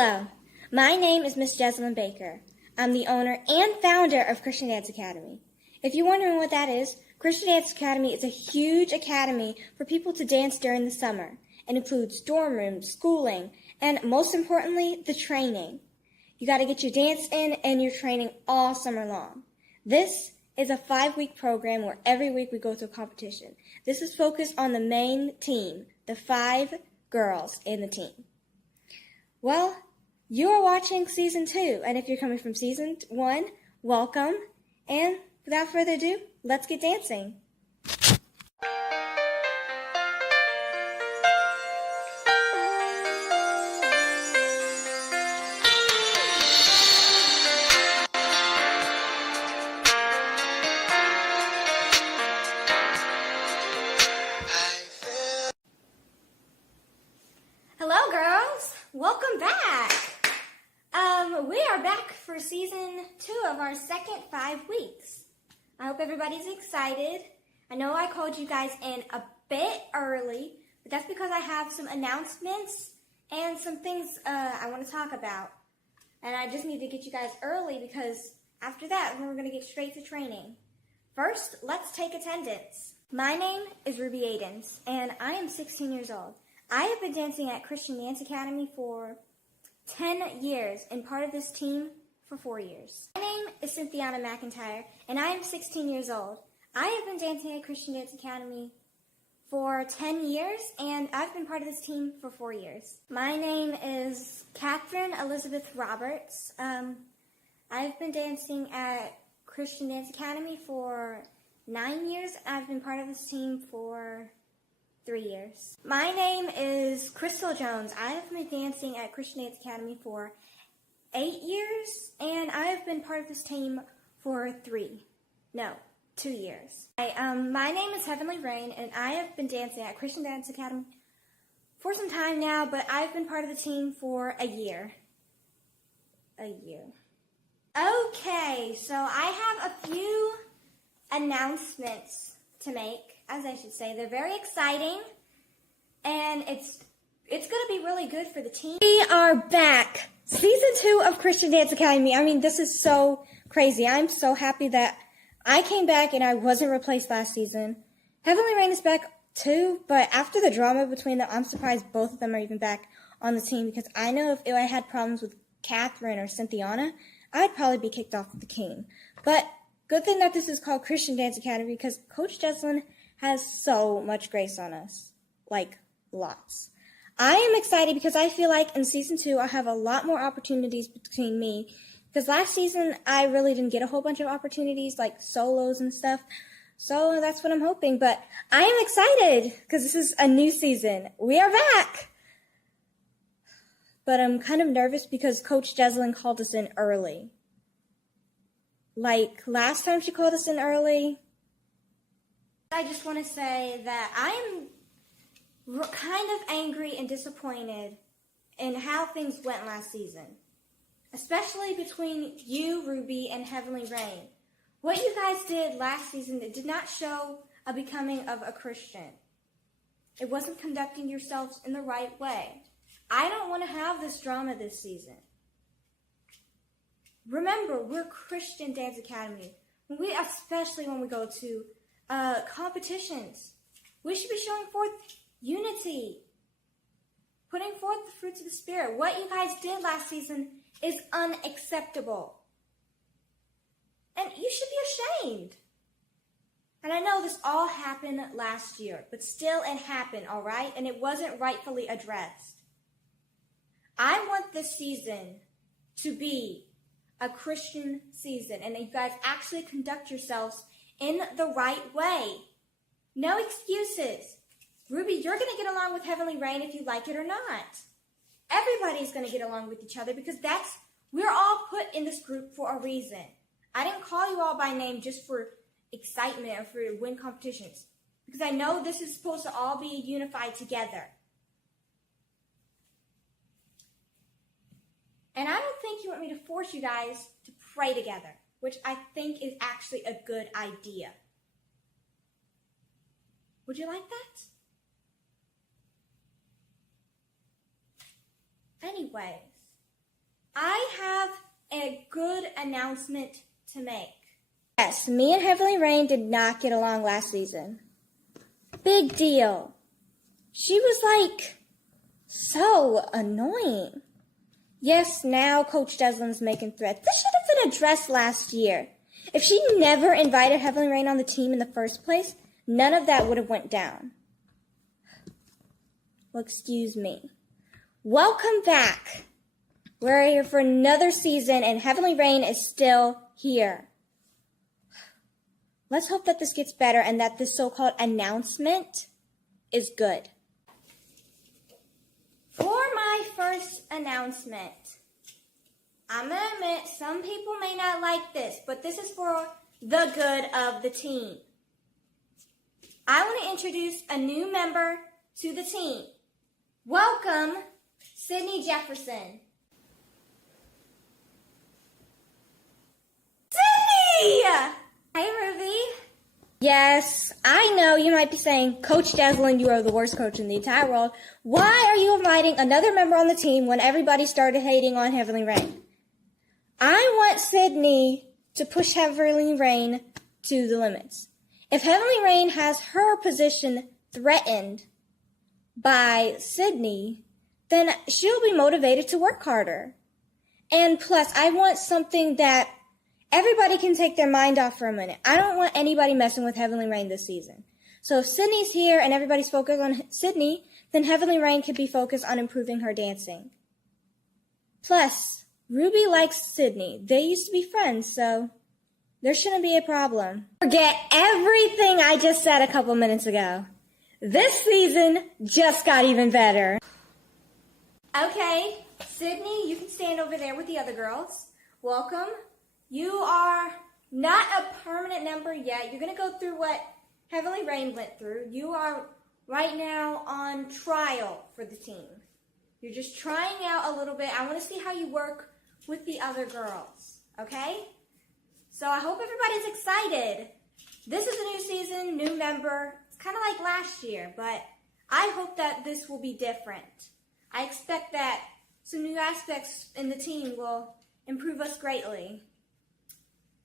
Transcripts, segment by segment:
Hello, my name is Miss Jessalyn Baker. I'm the owner and founder of Christian Dance Academy. If you're wondering what that is, Christian Dance Academy is a huge academy for people to dance during the summer. It includes dorm rooms, schooling, and most importantly, the training. You got to get your dance in and your training all summer long. This is a 5-week program where every week we go to a competition. This is focused on the main team, the 5 girls in the team. Well, you are watching Season 2, and if you're coming from Season 1, welcome, and without further ado, let's get dancing. Hello, girls. Welcome back. We are back for Season 2 of our second 5 weeks. I hope everybody's excited. I know I called you guys in a bit early, but that's because I have some announcements and some things I want to talk about. And I just need to get you guys early because after that, we're going to get straight to training. First, let's take attendance. My name is Ruby Aidens, and I am 16 years old. I have been dancing at Christian Dance Academy for 10 years and part of this team for 4 years. My name is Cynthiana McIntyre, and I am 16 years old. I have been dancing at Christian Dance Academy for 10 years, and I've been part of this team for 4 years. My name is Catherine Elizabeth Roberts. I've been dancing at Christian Dance Academy for 9 years. I've been part of this team for 3 years. My name is Crystal Jones. I have been dancing at Christian Dance Academy for 8 years, and I have been part of this team for 2 years. My name is Heavenly Rain, and I have been dancing at Christian Dance Academy for some time now, but I've been part of the team for a year. Okay, so I have a few announcements to make. As I should say, they're very exciting, and it's going to be really good for the team. We are back. Season 2 of Christian Dance Academy. I mean, this is so crazy. I'm so happy that I came back and I wasn't replaced last season. Heavenly Rain is back too, but after the drama between them, I'm surprised both of them are even back on the team because I know if I had problems with Catherine or Cynthiana, I'd probably be kicked off the team. But good thing that this is called Christian Dance Academy because Coach Jessalyn has so much grace on us. Like, lots. I am excited because I feel like in Season 2, I have a lot more opportunities between me. Because last season, I really didn't get a whole bunch of opportunities, like solos and stuff. So that's what I'm hoping. But I am excited because this is a new season. We are back! But I'm kind of nervous because Coach Jessalyn called us in early. Like, last time she called us in early, I just want to say that I'm kind of angry and disappointed in how things went last season. Especially between you, Ruby, and Heavenly Rain. What you guys did last season did not show a becoming of a Christian. It wasn't conducting yourselves in the right way. I don't want to have this drama this season. Remember, we're Christian Dance Academy. Especially when we go to competitions. We should be showing forth unity. Putting forth the fruits of the Spirit. What you guys did last season is unacceptable. And you should be ashamed. And I know this all happened last year, but still it happened, all right? And it wasn't rightfully addressed. I want this season to be a Christian season, and you guys actually conduct yourselves in the right way. No excuses. Ruby, you're going to get along with Heavenly Rain if you like it or not. Everybody's going to get along with each other because we're all put in this group for a reason. I didn't call you all by name just for excitement or for win competitions because I know this is supposed to all be unified together. And I don't think you want me to force you guys to pray together, which I think is actually a good idea. Would you like that? Anyways, a good announcement to make. Yes, me and Heavenly Rain did not get along last season. Big deal. She was like so annoying. Yes, now Coach Deslin's making threats. This should have been addressed last year. If she never invited Heavenly Rain on the team in the first place, none of that would have went down. Well, excuse me. Welcome back. We're here for another season, and Heavenly Rain is still here. Let's hope that this gets better and that this so-called announcement is good. For my first announcement, I'm going to admit some people may not like this, but this is for the good of the team. I want to introduce a new member to the team. Welcome, Sydney Jefferson. Sydney! Hey, Ruby. Yes, I know you might be saying, Coach Deslin, you are the worst coach in the entire world. Why are you inviting another member on the team when everybody started hating on Heavenly Rain? I want Sydney to push Heavenly Rain to the limits. If Heavenly Rain has her position threatened by Sydney, then she'll be motivated to work harder. And plus, I want something that everybody can take their mind off for a minute. I don't want anybody messing with Heavenly Rain this season. So if Sydney's here and everybody's focused on Sydney, then Heavenly Rain can be focused on improving her dancing. Plus, Ruby likes Sydney. They used to be friends, so there shouldn't be a problem. Forget everything I just said a couple minutes ago. This season just got even better. Okay, Sydney, you can stand over there with the other girls. Welcome. You are not a permanent member yet. You're going to go through what Heavenly Rain went through. You are right now on trial for the team. You're just trying out a little bit. I want to see how you work with the other girls, okay? So I hope everybody's excited. This is a new season, new member. It's kind of like last year, but I hope that this will be different. I expect that some new aspects in the team will improve us greatly.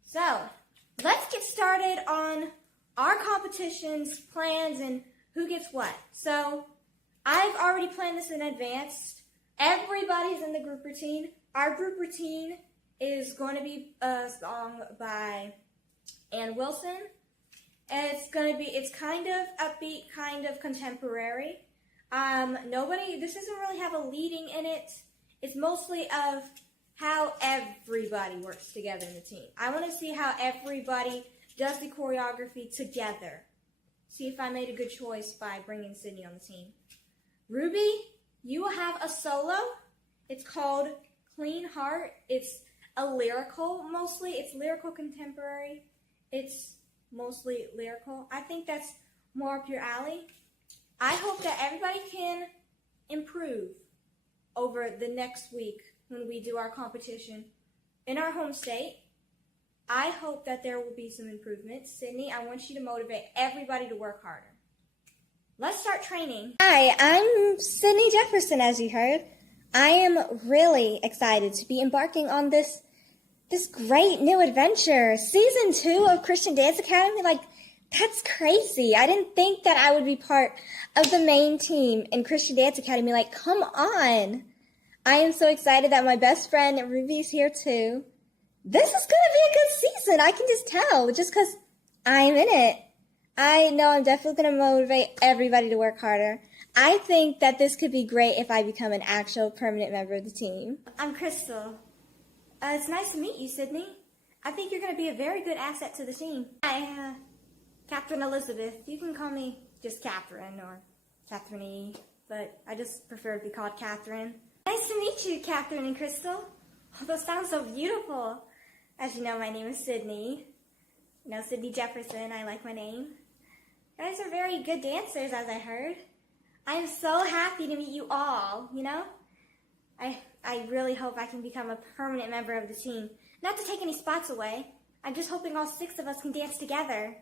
So, let's get started on our competitions, plans, and who gets what. So, I've already planned this in advance. Everybody's in the group routine. Our group routine is going to be a song by Ann Wilson. It's kind of upbeat, kind of contemporary. This doesn't really have a leading in it. It's mostly of how everybody works together in the team. I want to see how everybody does the choreography together. See if I made a good choice by bringing Sydney on the team. Ruby, you will have a solo. It's called Clean Heart. It's a lyrical, mostly. It's lyrical contemporary. It's mostly lyrical. I think that's more up your alley. I hope that everybody can improve over the next week when we do our competition in our home state. I hope that there will be some improvements. Sydney, I want you to motivate everybody to work harder. Let's start training. Hi, I'm Sydney Jefferson, as you heard. I am really excited to be embarking on this great new adventure. Season 2 of Christian Dance Academy, that's crazy. I didn't think that I would be part of the main team in Christian Dance Academy. Come on. I am so excited that my best friend Ruby's here too. This is going to be a good season. I can just tell, just because I'm in it. I know I'm definitely going to motivate everybody to work harder. I think that this could be great if I become an actual permanent member of the team. I'm Crystal. It's nice to meet you, Sydney. I think you're going to be a very good asset to the team. Hi, Catherine Elizabeth. You can call me just Catherine or Catherine E, but I just prefer to be called Catherine. Nice to meet you, Catherine and Crystal. Oh, those sound so beautiful. As you know, my name is Sydney. Sydney Jefferson. I like my name. You guys are very good dancers, as I heard. I am so happy to meet you all, I really hope I can become a permanent member of the team. Not to take any spots away. I'm just hoping all 6 of us can dance together.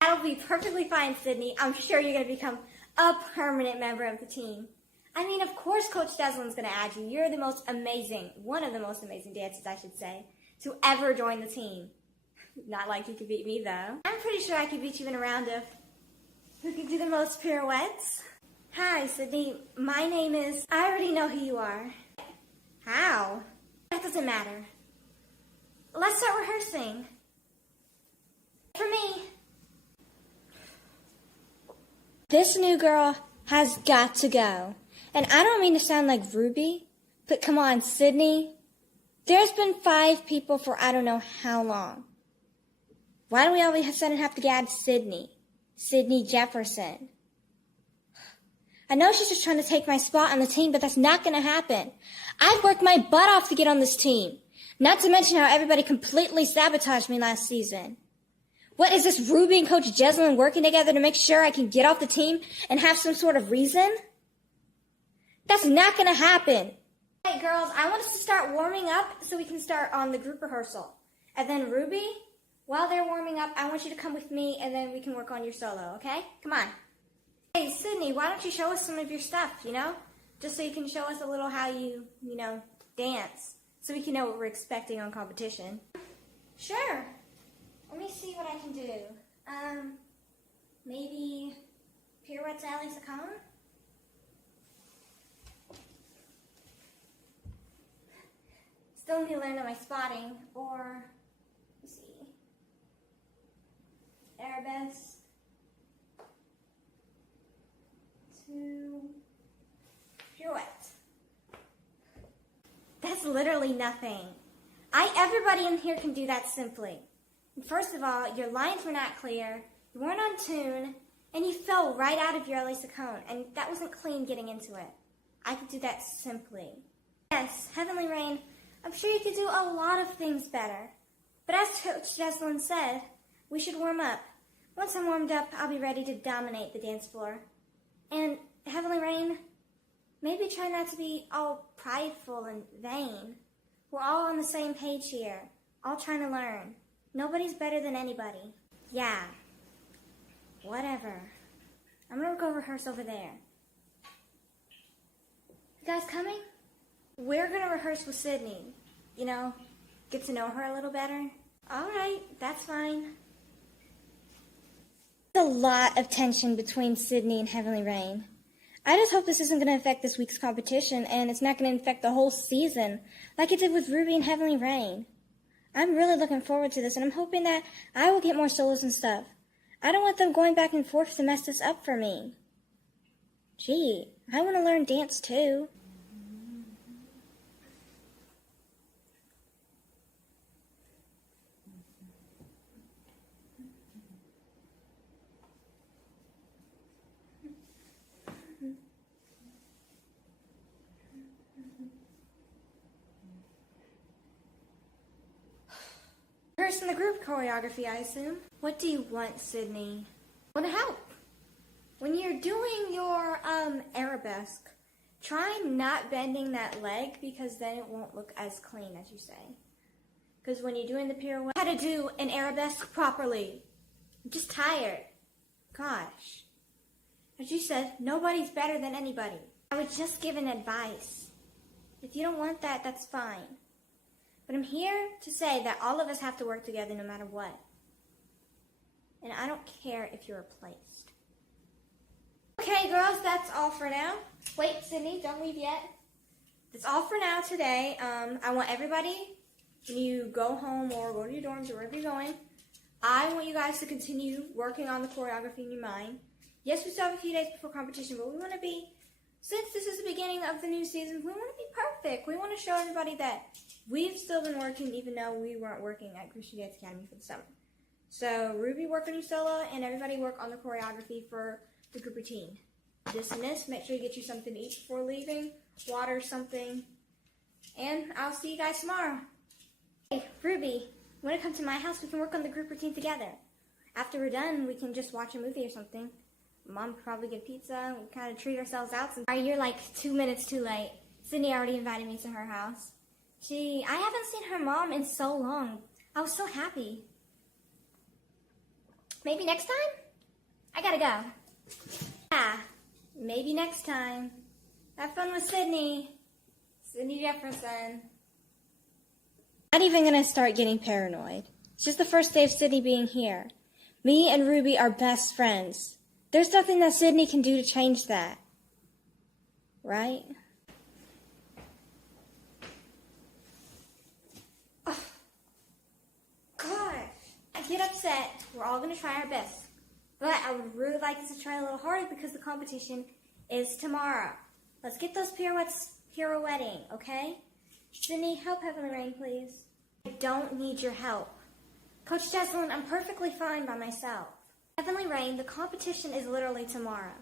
That'll be perfectly fine, Sydney. I'm sure you're going to become a permanent member of the team. I mean, of course Coach Deslin's going to add you. You're the most amazing, one of the most amazing dancers, I should say, to ever join the team. Not like you could beat me, though. I'm pretty sure I could beat you in a round of who can do the most pirouettes. Hi, Sydney. My name is... I already know who you are. How? That doesn't matter. Let's start rehearsing. For me. This new girl has got to go. And I don't mean to sound like Ruby, but come on, Sydney. There's been 5 people for I don't know how long. Why do we all of a sudden have to add Sydney? Sydney Jefferson. I know she's just trying to take my spot on the team, but that's not going to happen. I've worked my butt off to get on this team. Not to mention how everybody completely sabotaged me last season. What is this, Ruby and Coach Deslin working together to make sure I can get off the team and have some sort of reason? That's not going to happen. Hey girls, I want us to start warming up so we can start on the group rehearsal. And then Ruby, while they're warming up, I want you to come with me and then we can work on your solo, okay? Come on. Hey, Sydney, why don't you show us some of your stuff, Just so you can show us a little how you dance. So we can know what we're expecting on competition. Sure. Let me see what I can do. Maybe pirouettes Alex Acon? Still need to learn on my spotting, or, let's see, arabesque. 2 pirouette. That's literally nothing. Everybody in here can do that simply. First of all, your lines were not clear, you weren't on tune, and you fell right out of your Elisa Cone, and that wasn't clean getting into it. I could do that simply. Yes, Heavenly Rain, I'm sure you could do a lot of things better. But as Coach Deslin said, we should warm up. Once I'm warmed up, I'll be ready to dominate the dance floor. And, Heavenly Rain, maybe try not to be all prideful and vain. We're all on the same page here, all trying to learn. Nobody's better than anybody. Yeah. Whatever. I'm gonna go rehearse over there. You guys coming? We're gonna rehearse with Sydney. Get to know her a little better. Alright, that's fine. There's a lot of tension between Sydney and Heavenly Rain. I just hope this isn't going to affect this week's competition, and it's not going to affect the whole season, like it did with Ruby and Heavenly Rain. I'm really looking forward to this, and I'm hoping that I will get more solos and stuff. I don't want them going back and forth to mess this up for me. Gee, I want to learn dance too. First in the group choreography, I assume. What do you want, Sydney? I want to help. When you're doing your arabesque, try not bending that leg because then it won't look as clean as you say. Because when you're doing the pirouette, how to do an arabesque properly. I'm just tired. Gosh. As you said, nobody's better than anybody. I was just giving advice. If you don't want that, that's fine. But I'm here to say that all of us have to work together no matter what. And I don't care if you're replaced. Okay, girls, that's all for now. Wait, Sydney, don't leave yet. That's all for now today. I want everybody, when you go home or go to your dorms or wherever you're going, I want you guys to continue working on the choreography in your mind. Yes, we still have a few days before competition, but we want to be, since this is the beginning of the new season, we want to be perfect. We want to show everybody that we've still been working even though we weren't working at Christian Dance Academy for the summer. So Ruby, work on your solo, and everybody work on the choreography for the group routine. Dismiss, make sure you get you something to eat before leaving, water, something, and I'll see you guys tomorrow. Hey, Ruby, want to come to my house? We can work on the group routine together. After we're done, we can just watch a movie or something. Mom could probably get pizza. We kind of treat ourselves out. Sorry, you're like 2 minutes too late. Sydney already invited me to her house. I haven't seen her mom in so long. I was so happy. Maybe next time? I gotta go. Yeah, maybe next time. Have fun with Sydney. Sydney Jefferson. Not even gonna start getting paranoid. It's just the first day of Sydney being here. Me and Ruby are best friends. There's nothing that Sydney can do to change that. Right? Oh, gosh. I get upset. We're all gonna try our best. But I would really like us to try a little harder because the competition is tomorrow. Let's get those pirouettes pirouetting, okay? Sydney, help Heavenly Rain, please. I don't need your help. Coach Jessalyn, I'm perfectly fine by myself. Heavenly Rain, the competition is literally tomorrow.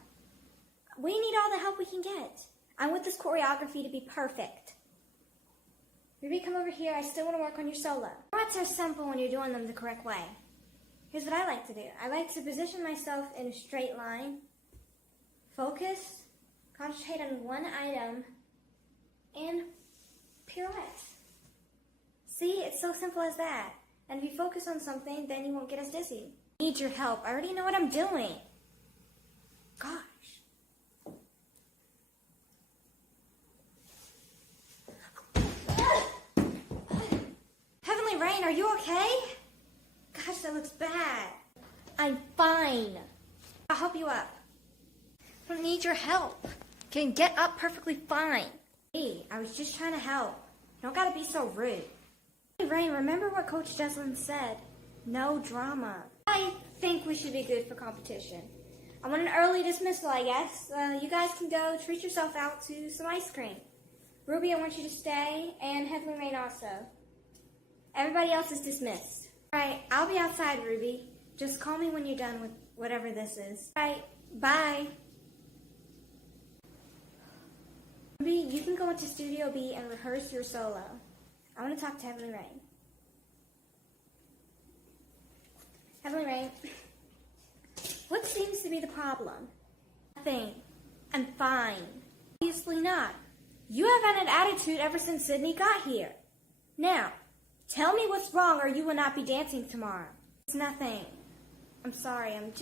We need all the help we can get. I want this choreography to be perfect. Ruby, come over here. I still want to work on your solo. Pirouettes are simple when you're doing them the correct way. Here's what I like to do. I like to position myself in a straight line, focus, concentrate on one item, and pirouette. See, it's so simple as that. And if you focus on something, then you won't get as dizzy. I need your help. I already know what I'm doing. Gosh. Heavenly Rain, are you okay? Gosh, that looks bad. I'm fine. I'll help you up. I don't need your help. Can get up perfectly fine. Hey, I was just trying to help. You don't gotta be so rude. Hey, Rain, remember what Coach Jessalyn said? No drama. I think we should be good for competition. I want an early dismissal, I guess. You guys can go treat yourself out to some ice cream. Ruby, I want you to stay, and Heavenly Rain also. Everybody else is dismissed. Alright, I'll be outside, Ruby. Just call me when you're done with whatever this is. Alright, bye. Ruby, you can go into Studio B and rehearse your solo. I want to talk to Heavenly Rain. Heavenly Rain, what seems to be the problem? Nothing. I'm fine. Obviously not. You have had an attitude ever since Sydney got here. Now, tell me what's wrong or you will not be dancing tomorrow. It's nothing. I'm sorry, I'm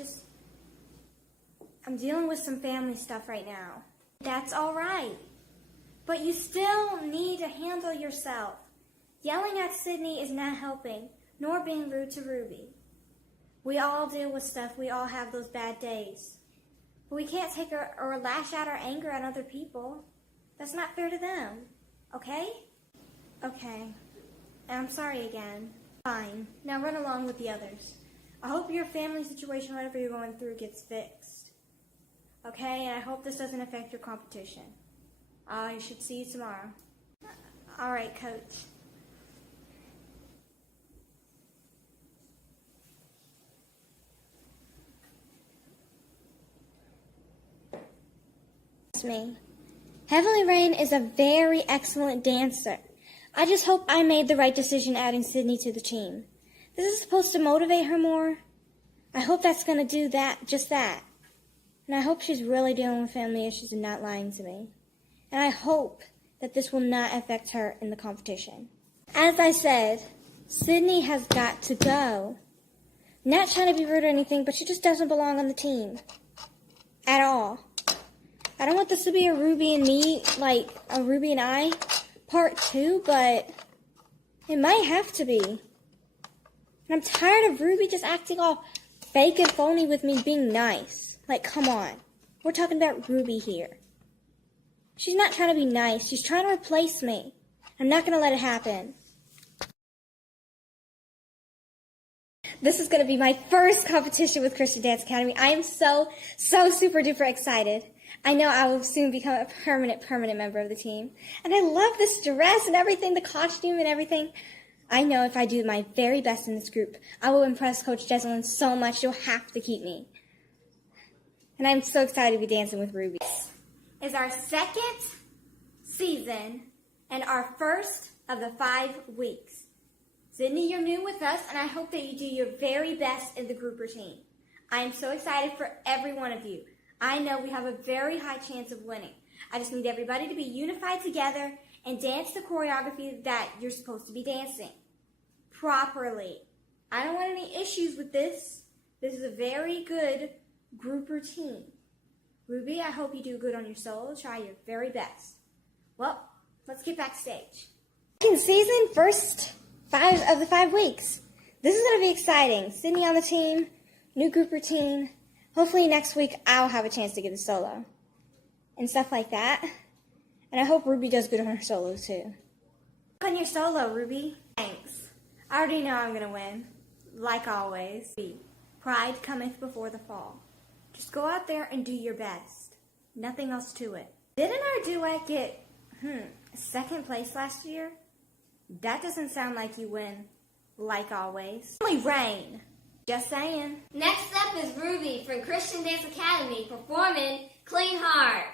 dealing with some family stuff right now. That's all right. But you still need to handle yourself. Yelling at Sydney is not helping, nor being rude to Ruby. We all deal with stuff. We all have those bad days. But we can't take or lash out our anger at other people. That's not fair to them. Okay? Okay. I'm sorry again. Fine. Now run along with the others. I hope your family situation, whatever you're going through, gets fixed. Okay? And I hope this doesn't affect your competition. I should see you tomorrow. All right, Coach. Me. Heavenly Rain is a very excellent dancer. I just hope I made the right decision adding Sydney to the team. This is supposed to motivate her more. I hope that's going to do that, just that. And I hope she's really dealing with family issues and not lying to me. And I hope that this will not affect her in the competition. As I said, Sydney has got to go. Not trying to be rude or anything, but she just doesn't belong on the team. At all. I don't want this to be a Ruby and me, like a Ruby and I part 2, but it might have to be. And I'm tired of Ruby just acting all fake and phony with me being nice. Like, come on. We're talking about Ruby here. She's not trying to be nice. She's trying to replace me. I'm not going to let it happen. This is going to be my first competition with Christian Dance Academy. I am so super duper excited. I know I will soon become a permanent member of the team. And I love this dress and everything, the costume and everything. I know if I do my very best in this group, I will impress Coach Jessalyn so much she'll have to keep me. And I'm so excited to be dancing with Ruby. It's our second season and our first of the 5 weeks. Sydney, you're new with us, and I hope that you do your very best in the group routine. I am so excited for every one of you. I know we have a very high chance of winning. I just need everybody to be unified together and dance the choreography that you're supposed to be dancing properly. I don't want any issues with this. This is a very good group routine. Ruby, I hope you do good on your solo. Try your very best. Well, let's get backstage. In season, first 5 of the 5 weeks. This is going to be exciting. Sydney on the team, new group routine. Hopefully next week I'll have a chance to get a solo and stuff like that. And I hope Ruby does good on her solo too. Good on your solo, Ruby. Thanks. I already know I'm going to win. Like always. Pride cometh before the fall. Just go out there and do your best. Nothing else to it. Didn't our duet get, second place last year? That doesn't sound like you win. Like always. Only Rain. Just saying. Next up is Ruby from Christian Dance Academy performing Clean Heart.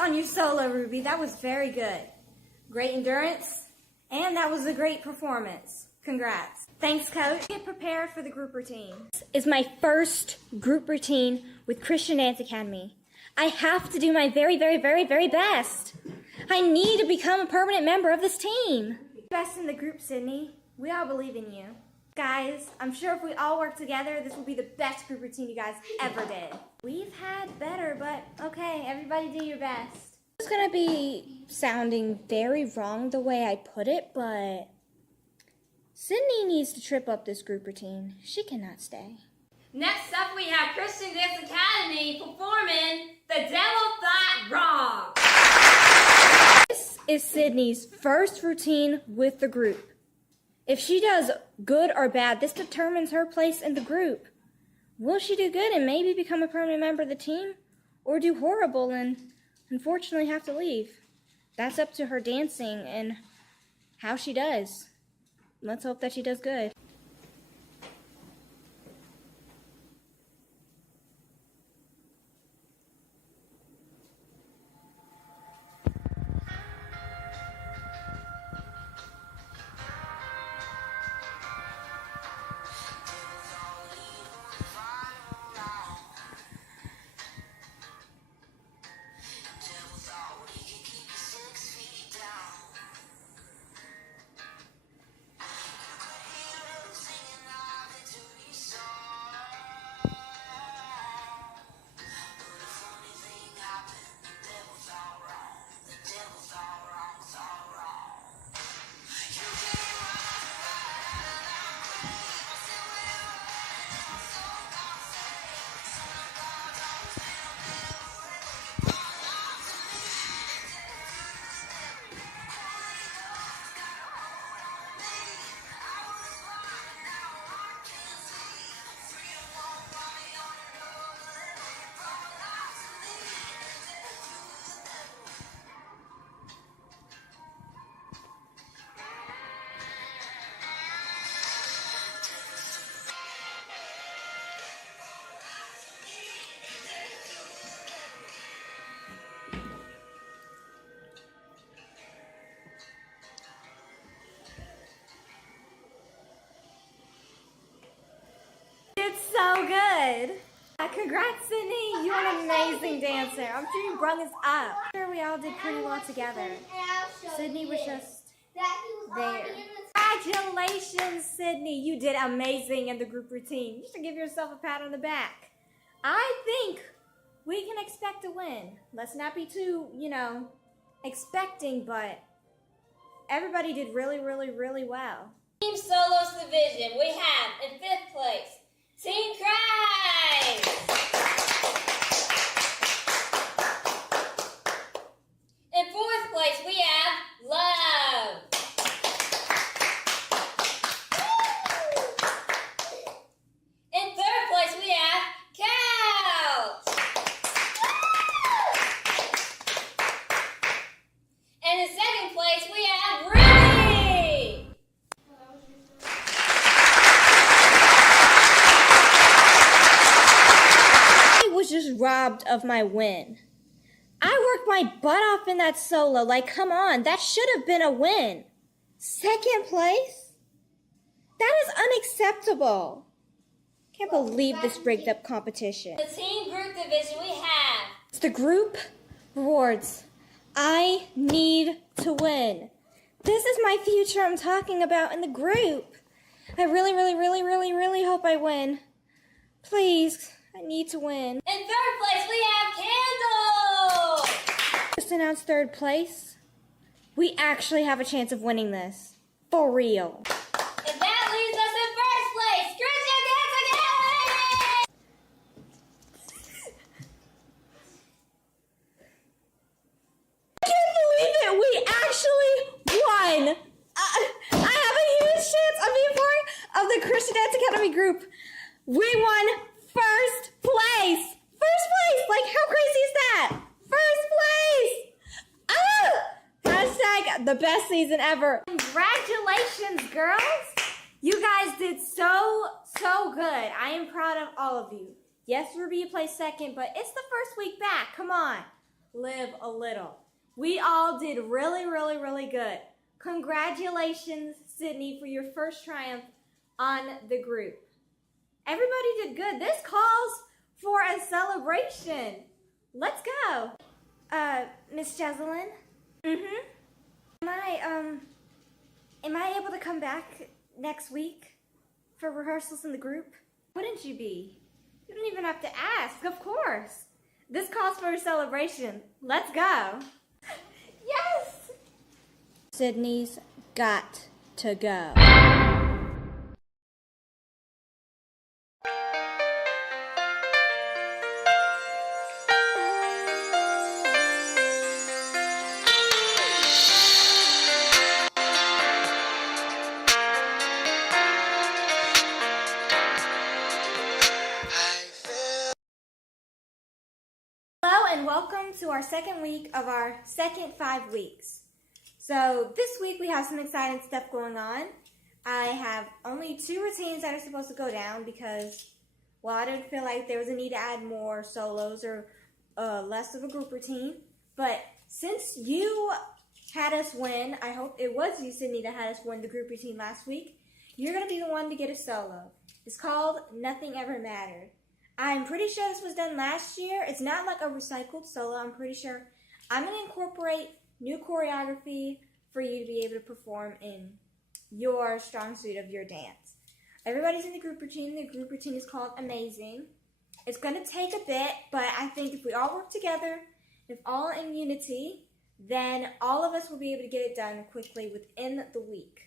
On your solo, Ruby. That was very good. Great endurance, and that was a great performance. Congrats. Thanks, Coach. Get prepared for the group routine. This is my first group routine with Christian Dance Academy. I have to do my very, very, very, very best. I need to become a permanent member of this team. Best in the group, Sydney. We all believe in you. Guys, I'm sure if we all work together, this will be the best group routine you guys ever did. We've had better, but okay, everybody do your best. It's going to be sounding very wrong the way I put it, but Sydney needs to trip up this group routine. She cannot stay. Next up, we have Christian Dance Academy performing The Devil Thought Wrong. This is Sydney's first routine with the group. If she does good or bad, this determines her place in the group. Will she do good and maybe become a permanent member of the team? Or do horrible and unfortunately have to leave? That's up to her dancing and how she does. Let's hope that she does good. so good. Congrats, Sydney. You're an amazing dancer. I'm sure you brung us up. I'm sure we all did pretty well together. Sydney was just there. Congratulations, Sydney. You did amazing in the group routine. You should give yourself a pat on the back. I think we can expect a win. Let's not be too, expecting, but everybody did really, really, really well. Team Solos Division, we have in 5th place, Team Christ. In 4th place, we have Love. In 3rd place, we have Couch. And in 2nd place, we have Ruby. I was just robbed of my win. I worked my butt off in that solo. Like, come on, that should have been a win. 2nd place? That is unacceptable. Can't believe this rigged up competition. The team group division, we have It's the group rewards. I need to win. This is my future I'm talking about in the group. I really, really, really, really, really hope I win. Please, I need to win. in 3rd place, we have Candle. Just announced 3rd place. We actually have a chance of winning this. For real. And that leaves us in 1st place, Christian Dance Academy. I can't believe it! We actually won! I have a huge chance of being part of the Christian Dance Academy group. We won 1st place! 1st place! Like, how crazy is that? 1st place! Hashtag the best season ever. Congratulations, girls! You guys did so good. I am proud of all of you. Yes, Ruby placed 2nd, but it's the 1st week back. Come on. Live a little. We all did really, really, really good. Congratulations, Sydney, for your 1st triumph on the group. Everybody did good. This calls for a celebration. Let's go. Miss Jezelyn? Am I able to come back next week for rehearsals in the group? Wouldn't you be? You don't even have to ask, of course. This calls for a celebration. Let's go. Yes! Sydney's got to go. And welcome to our 2nd week of our second 5 weeks. So this week we have some exciting stuff going on. I have only 2 routines that are supposed to go down because, well, I didn't feel like there was a need to add more solos or less of a group routine. But since you had us win, I hope it was you, Sydney, that had us win the group routine last week, you're going to be the one to get a solo. It's called Nothing Ever Mattered. I'm pretty sure this was done last year. It's not like a recycled solo. I'm pretty sure I'm going to incorporate new choreography for you to be able to perform in your strong suit of your dance. Everybody's in the group routine. The group routine is called Amazing. It's going to take a bit, but I think if we all work together, if all in unity, then all of us will be able to get it done quickly within the week.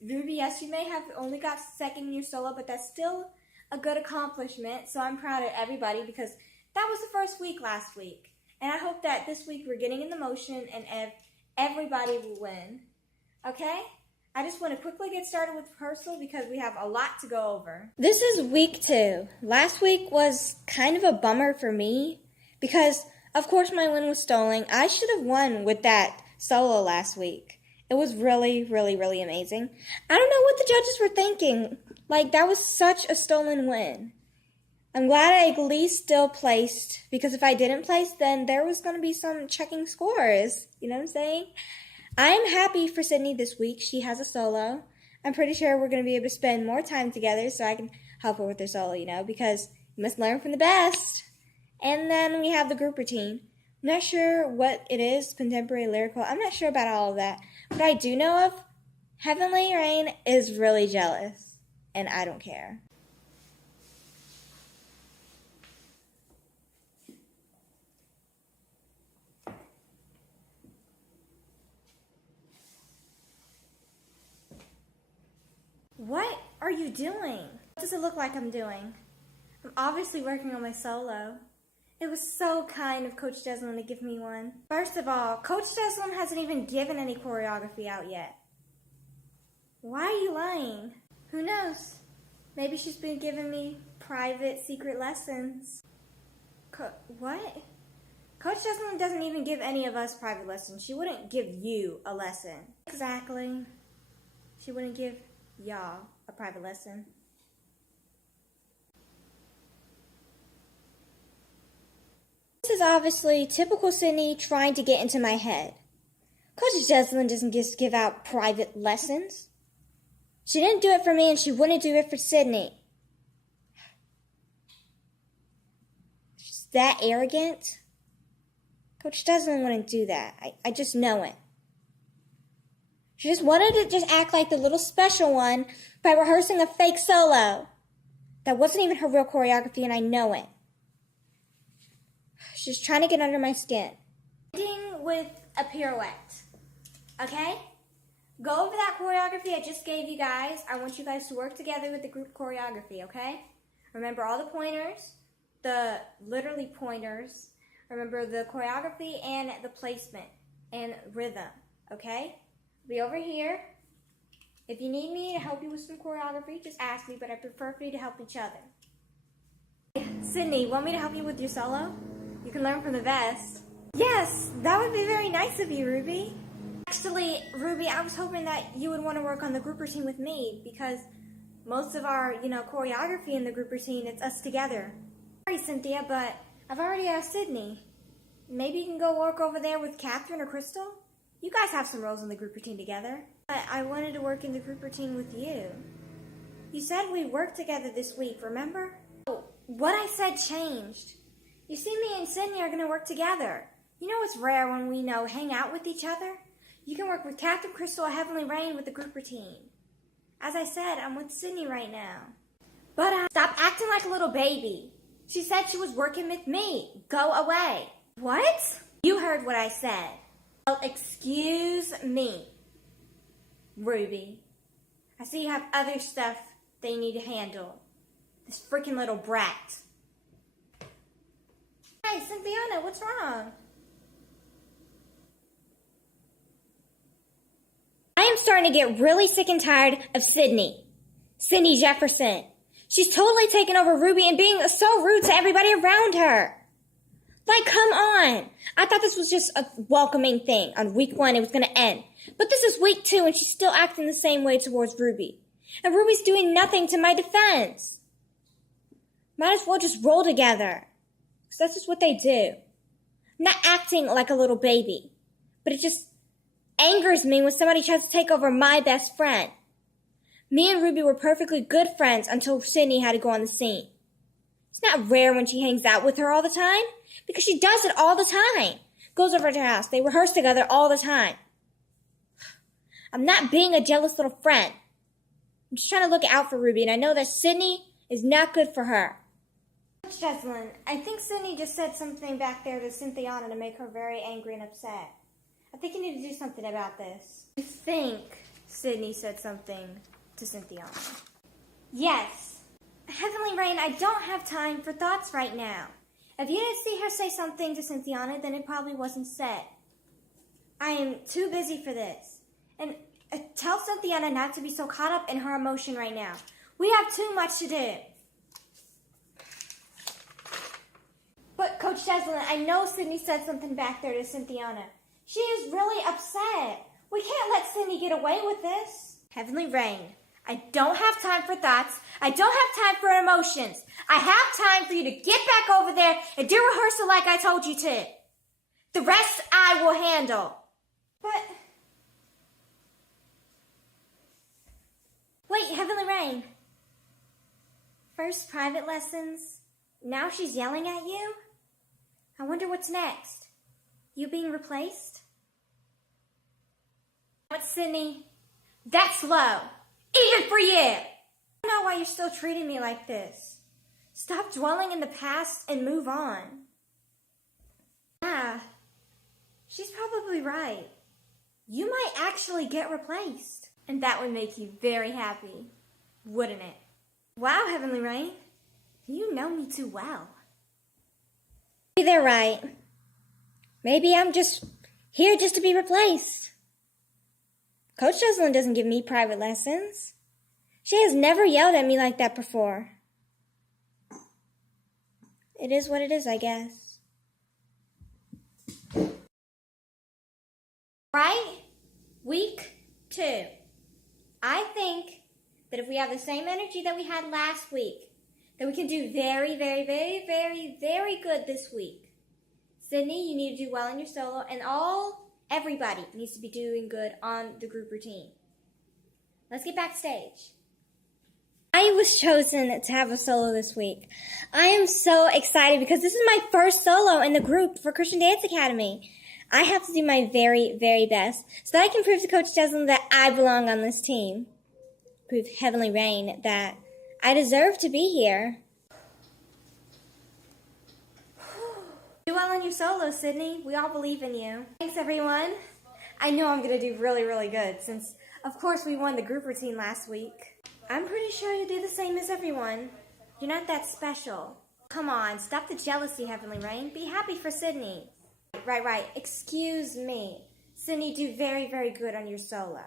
Ruby, yes, you may have only got 2nd in your solo, but that's still a good accomplishment, so I'm proud of everybody because that was the 1st week last week. And I hope that this week we're getting in the motion and everybody will win. Okay? I just want to quickly get started with rehearsal because we have a lot to go over. This is week 2. Last week was kind of a bummer for me because, of course, my win was stolen. I should have won with that solo last week. It was really, really, really amazing. I don't know what the judges were thinking. Like, that was such a stolen win. I'm glad I at least still placed, because if I didn't place, then there was going to be some checking scores. You know what I'm saying? I'm happy for Sydney this week. She has a solo. I'm pretty sure we're going to be able to spend more time together, so I can help her with her solo, because you must learn from the best. And then we have the group routine. I'm not sure what it is, contemporary, lyrical. I'm not sure about all of that. But I do know of Heavenly Rain is really jealous, and I don't care. What are you doing? What does it look like I'm doing? I'm obviously working on my solo. It was so kind of Coach Deslin to give me one. First of all, Coach Deslin hasn't even given any choreography out yet. Why are you lying? Who knows? Maybe she's been giving me private, secret lessons. What? Coach Deslin doesn't even give any of us private lessons. She wouldn't give you a lesson. Exactly. She wouldn't give y'all a private lesson. This is obviously typical Sydney trying to get into my head. Coach Deslin doesn't just give out private lessons. She didn't do it for me and she wouldn't do it for Sydney. She's that arrogant. Coach Deslin wouldn't do that. I just know it. She just wanted to just act like the little special one by rehearsing a fake solo. That wasn't even her real choreography and I know it. She's trying to get under my skin. Ending with a pirouette. Okay? Go over that choreography I just gave you guys. I want you guys to work together with the group choreography, okay? Remember all the pointers, the literally pointers. Remember the choreography and the placement and rhythm, okay? Be over here. If you need me to help you with some choreography, just ask me, but I prefer for you to help each other. Sydney, want me to help you with your solo? You can learn from the best. Yes, that would be very nice of you, Ruby. Actually, Ruby, I was hoping that you would want to work on the group routine with me because most of our, choreography in the group routine, it's us together. Sorry, Cynthia, but I've already asked Sydney. Maybe you can go work over there with Catherine or Crystal? You guys have some roles in the group routine together. But I wanted to work in the group routine with you. You said we'd work together this week, remember? Oh, what I said changed. You see, me and Sydney are going to work together. You know it's rare when we hang out with each other? You can work with Catherine, Crystal, or Heavenly Rain with the group routine. As I said, I'm with Sydney right now. But stop acting like a little baby. She said she was working with me. Go away. What? You heard what I said. Well, excuse me, Ruby. I see you have other stuff that you need to handle. This freaking little brat. Hey, Cynthiana, what's wrong? I am starting to get really sick and tired of Sydney. Sydney Jefferson. She's totally taken over Ruby and being so rude to everybody around her. Like, come on. I thought this was just a welcoming thing. On week 1, it was going to end. But this is week 2, and she's still acting the same way towards Ruby. And Ruby's doing nothing to my defense. Might as well just roll together. Because that's just what they do. I'm not acting like a little baby. But it just angers me when somebody tries to take over my best friend. Me and Ruby were perfectly good friends until Sydney had to go on the scene. It's not rare when she hangs out with her all the time, because she does it all the time. Goes over to her house. They rehearse together all the time. I'm not being a jealous little friend. I'm just trying to look out for Ruby, and I know that Sydney is not good for her. Coach Deslin, I think Sydney just said something back there to Cynthiana to make her very angry and upset. I think you need to do something about this. You think Sydney said something to Cynthiana? Yes. Heavenly Rain, I don't have time for thoughts right now. If you didn't see her say something to Cynthiana, then it probably wasn't said. I am too busy for this. And tell Cynthiana not to be so caught up in her emotion right now. We have too much to do. But Coach Deslin, I know Sydney said something back there to Cynthiana. She is really upset. We can't let Sydney get away with this. Heavenly Rain, I don't have time for thoughts. I don't have time for emotions. I have time for you to get back over there and do rehearsal like I told you to. The rest I will handle. But... wait, Heavenly Rain. first private lessons. Now she's yelling at you? I wonder what's next. You being replaced? What, Sydney? That's low. Even for you! I don't know why you're still treating me like this. Stop dwelling in the past and move on. Yeah, she's probably right. You might actually get replaced. And that would make you very happy, wouldn't it? Wow, Heavenly Rain. You know me too well. Maybe they're right. Maybe I'm just here just to be replaced. Coach Jocelyn doesn't give me private lessons. She has never yelled at me like that before. It is what it is, I guess. Right? Week 2. I think that if we have the same energy that we had last week, that we can do very, very, very, very, very good this week. Sydney, you need to do well in your solo, and everybody needs to be doing good on the group routine. Let's get backstage. I was chosen to have a solo this week. I am so excited because this is my first solo in the group for Christian Dance Academy. I have to do my very, very best so that I can prove to Coach Jocelyn that I belong on this team. Prove Heavenly Rain that I deserve to be here. Do well on your solo, Sydney. We all believe in you. Thanks, everyone. I know I'm going to do really, really good since, of course, we won the group routine last week. I'm pretty sure you do the same as everyone. You're not that special. Come on, stop the jealousy, Heavenly Rain. Be happy for Sydney. Right. Excuse me. Sydney, do very, very good on your solo.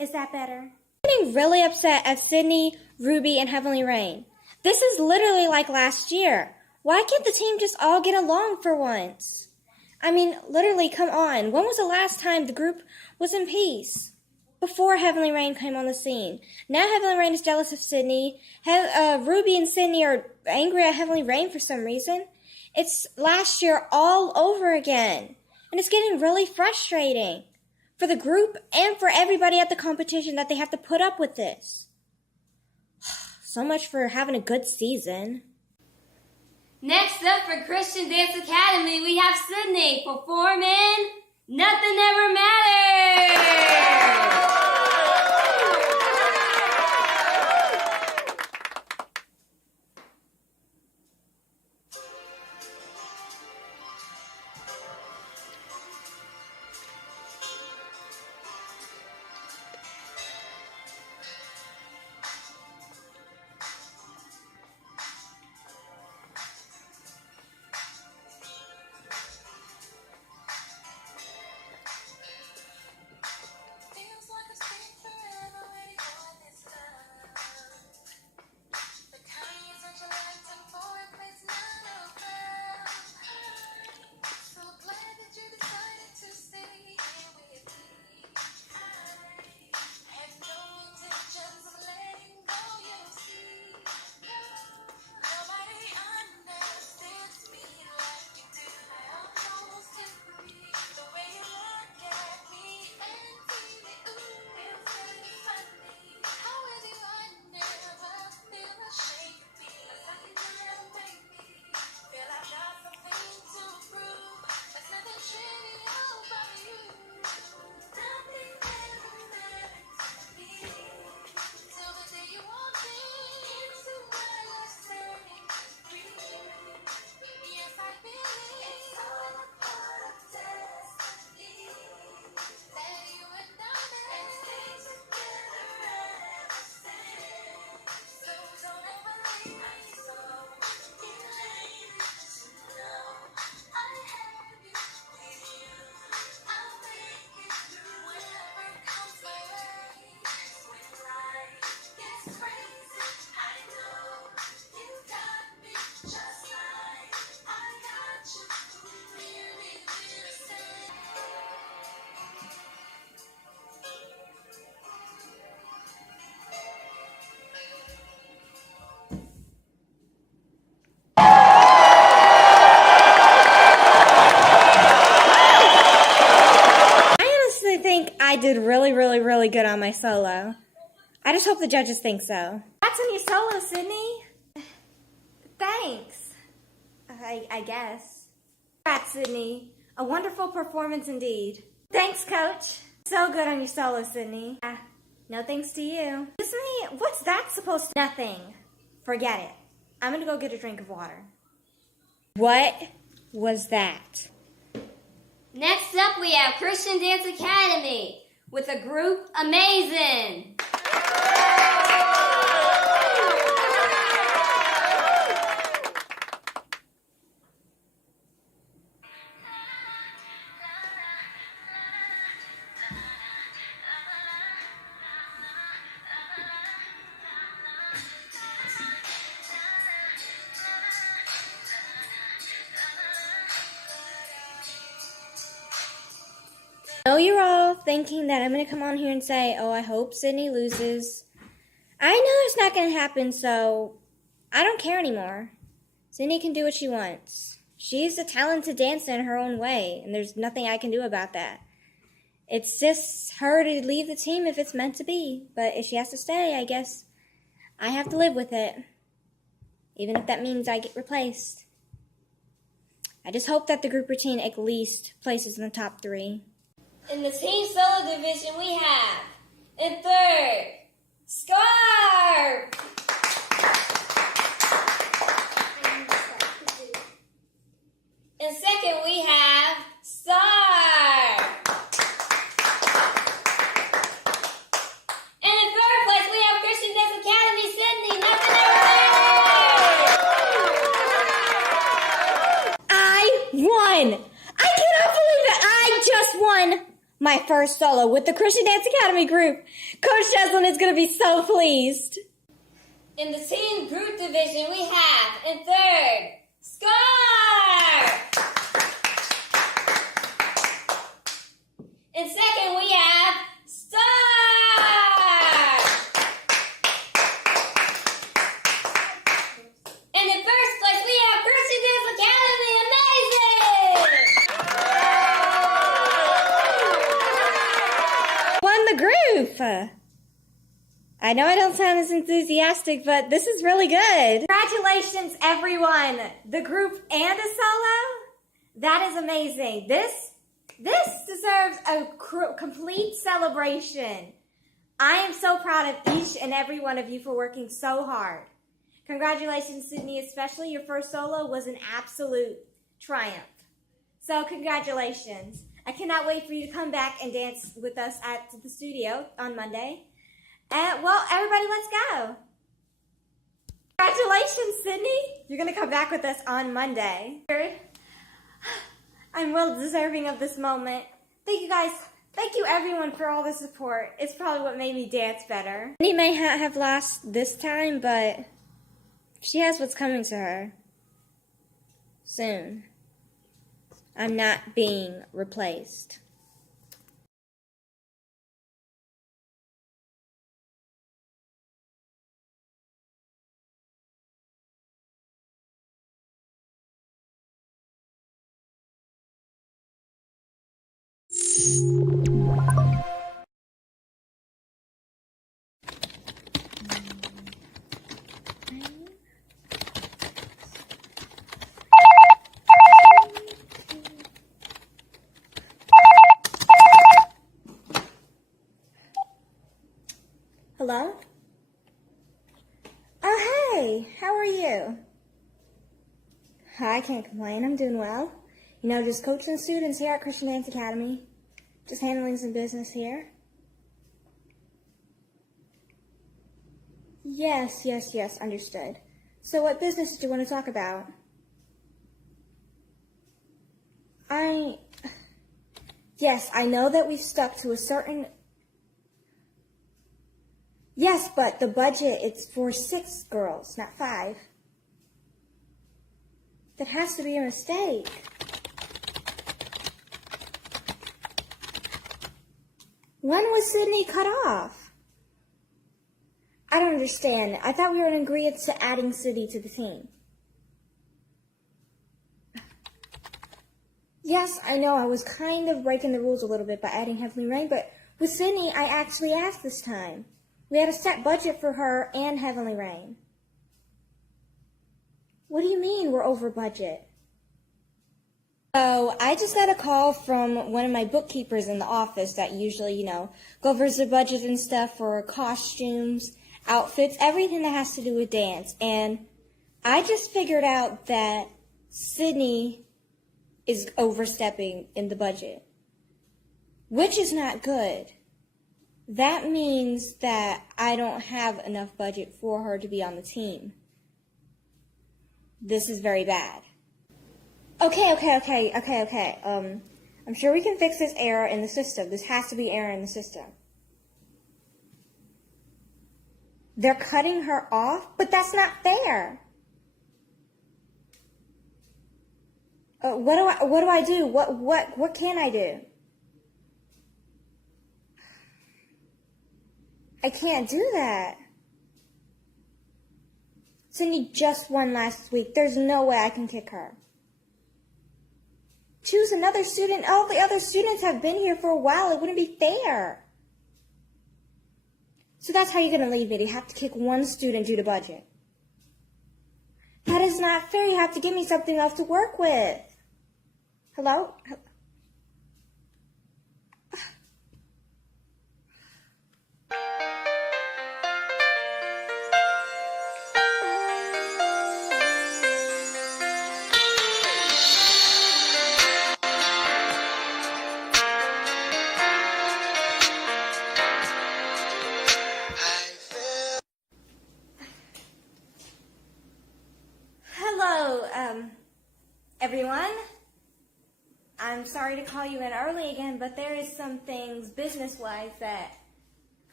Is that better? I'm getting really upset at Sydney, Ruby, and Heavenly Rain. This is literally like last year. Why can't the team just all get along for once? I mean, literally, come on. When was the last time the group was in peace? Before Heavenly Rain came on the scene. Now Heavenly Rain is jealous of Sydney. Ruby and Sydney are angry at Heavenly Rain for some reason. It's last year all over again. And it's getting really frustrating for the group and for everybody at the competition that they have to put up with this. So much for having a good season. Next up for Christian Dance Academy, we have Sydney performing Nothing Ever Matters. I did really, really, really good on my solo. I just hope the judges think so. That's on your solo, Sydney. Thanks. I guess. Congrats, Sydney. A wonderful performance indeed. Thanks, Coach. So good on your solo, Sydney. No thanks to you. Excuse me, what's that supposed to... Nothing. Forget it. I'm gonna go get a drink of water. What was that? Next up, we have Christian Dance Academy with the group Amazing. I know you're all thinking that I'm going to come on here and say, oh, I hope Sydney loses. I know it's not going to happen, so I don't care anymore. Sydney can do what she wants. She's a talented dancer in her own way, and there's nothing I can do about that. It's just her to leave the team if it's meant to be, but if she has to stay, I guess I have to live with it, even if that means I get replaced. I just hope that the group routine at least places in the top 3. In the team solo division, we have, in third, Scarf. In second, we have Star. And in third place, we have Christian Dance Academy, Sydney, number 3. I won! I cannot believe that I just won my first solo with the Christian Dance Academy group. Coach Cheslin is going to be so pleased. In the team group division, we have, in third, Scar. In second, we have Star. And in first place, we have Christian Dance Academy, Amazing. Won the group. I know I don't sound as enthusiastic, but this is really good. Congratulations, everyone. The group and a solo? That is amazing. This deserves a complete celebration. I am so proud of each and every one of you for working so hard. Congratulations, Sydney, especially. Your first solo was an absolute triumph. So congratulations. I cannot wait for you to come back and dance with us at the studio on Monday. Well, everybody, let's go. Congratulations, Sydney. You're going to come back with us on Monday. I'm well deserving of this moment. Thank you, guys. Thank you, everyone, for all the support. It's probably what made me dance better. Sydney may have lost this time, but she has what's coming to her. Soon. I'm not being replaced. Hello? Oh, hey, how are you? I can't complain, I'm doing well. You know, just coaching students here at Christian Dance Academy. Just handling some business here. Yes, understood. So what business did you want to talk about? Yes, I know that we've stuck to a certain... Yes, but the budget, it's for 6 girls, not 5. That has to be a mistake. When was Sydney cut off? I don't understand. I thought we were in agreement to adding Sydney to the team. Yes, I know. I was kind of breaking the rules a little bit by adding Heavenly Rain, but with Sydney, I actually asked this time. We had a set budget for her and Heavenly Rain. What do you mean we're over budget? So I just got a call from one of my bookkeepers in the office that usually, go over the budget and stuff for costumes, outfits, everything that has to do with dance. And I just figured out that Sydney is overstepping in the budget, which is not good. That means that I don't have enough budget for her to be on the team. This is very bad. Okay. I'm sure we can fix this error in the system. This has to be error in the system. They're cutting her off, but that's not fair. What do I do? What can I do? I can't do that. Sydney just won last week. There's no way I can kick her. Choose another student. All the other students have been here for a while. It wouldn't be fair. So that's how you're going to leave it. You have to kick one student due to budget. That is not fair. You have to give me something else to work with. Hello? Everyone, I'm sorry to call you in early again, but there is some things business-wise that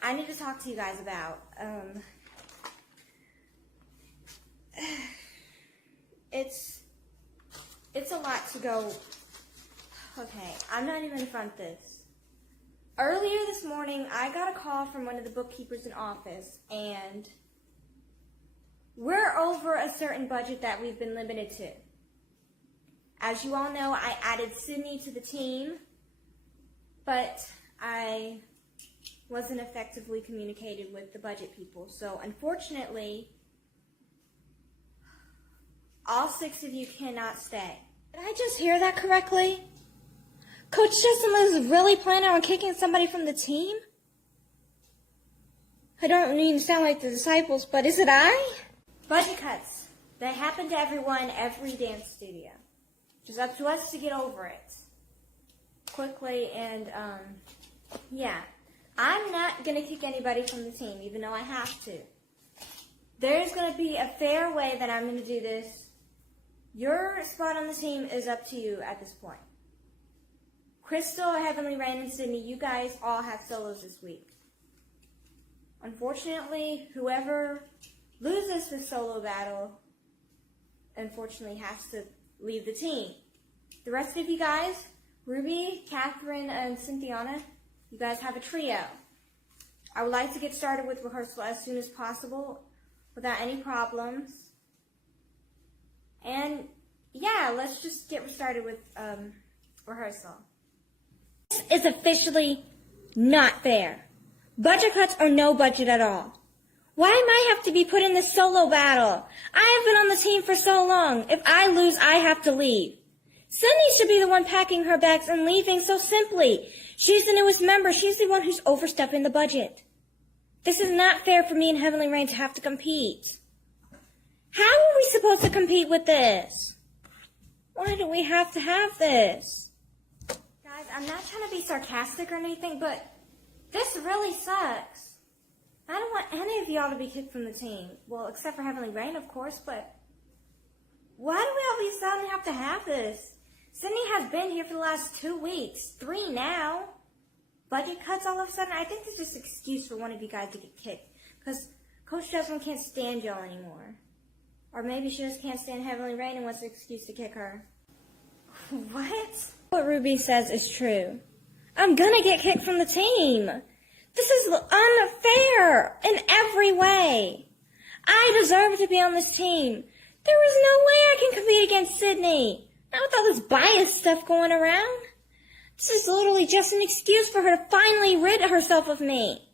I need to talk to you guys about. It's a lot to go. Okay, I'm not even in front of this. Earlier this morning, I got a call from one of the bookkeepers in office, and we're over a certain budget that we've been limited to. As you all know, I added Sydney to the team, but I wasn't effectively communicated with the budget people. So unfortunately, all 6 of you cannot stay. Did I just hear that correctly? Coach Jessamine is really planning on kicking somebody from the team? I don't mean to sound like the disciples, but is it I? Budget cuts. They happen to everyone, every dance studio. It's up to us to get over it quickly, and yeah. I'm not going to kick anybody from the team, even though I have to. There's going to be a fair way that I'm going to do this. Your spot on the team is up to you at this point. Crystal, Heavenly Rain, and Sydney, you guys all have solos this week. Unfortunately, whoever loses the solo battle, unfortunately, has to leave the team. The rest of you guys, Ruby, Catherine, and Cynthiana, you guys have a trio. I would like to get started with rehearsal as soon as possible without any problems. And yeah, let's just get started with rehearsal. This is officially not fair. Budget cuts or no budget at all. Why am I have to be put in this solo battle? I have been on the team for so long. If I lose, I have to leave. Sydney should be the one packing her bags and leaving so simply. She's the newest member. She's the one who's overstepping the budget. This is not fair for me and Heavenly Rain to have to compete. How are we supposed to compete with this? Why do we have to have this? Guys, I'm not trying to be sarcastic or anything, but this really sucks. I don't want any of y'all to be kicked from the team. Well, except for Heavenly Rain, of course, but why do we all of a sudden have to have this? Sydney has been here for the last 2 weeks, 3 now. Budget cuts all of a sudden. I think this is just an excuse for one of you guys to get kicked, because Coach Jessamine can't stand y'all anymore. Or maybe she just can't stand Heavenly Rain and wants an excuse to kick her. What? What Ruby says is true. I'm gonna get kicked from the team. This is unfair in every way. I deserve to be on this team. There is no way I can compete against Sydney. Not with all this bias stuff going around. This is literally just an excuse for her to finally rid herself of me.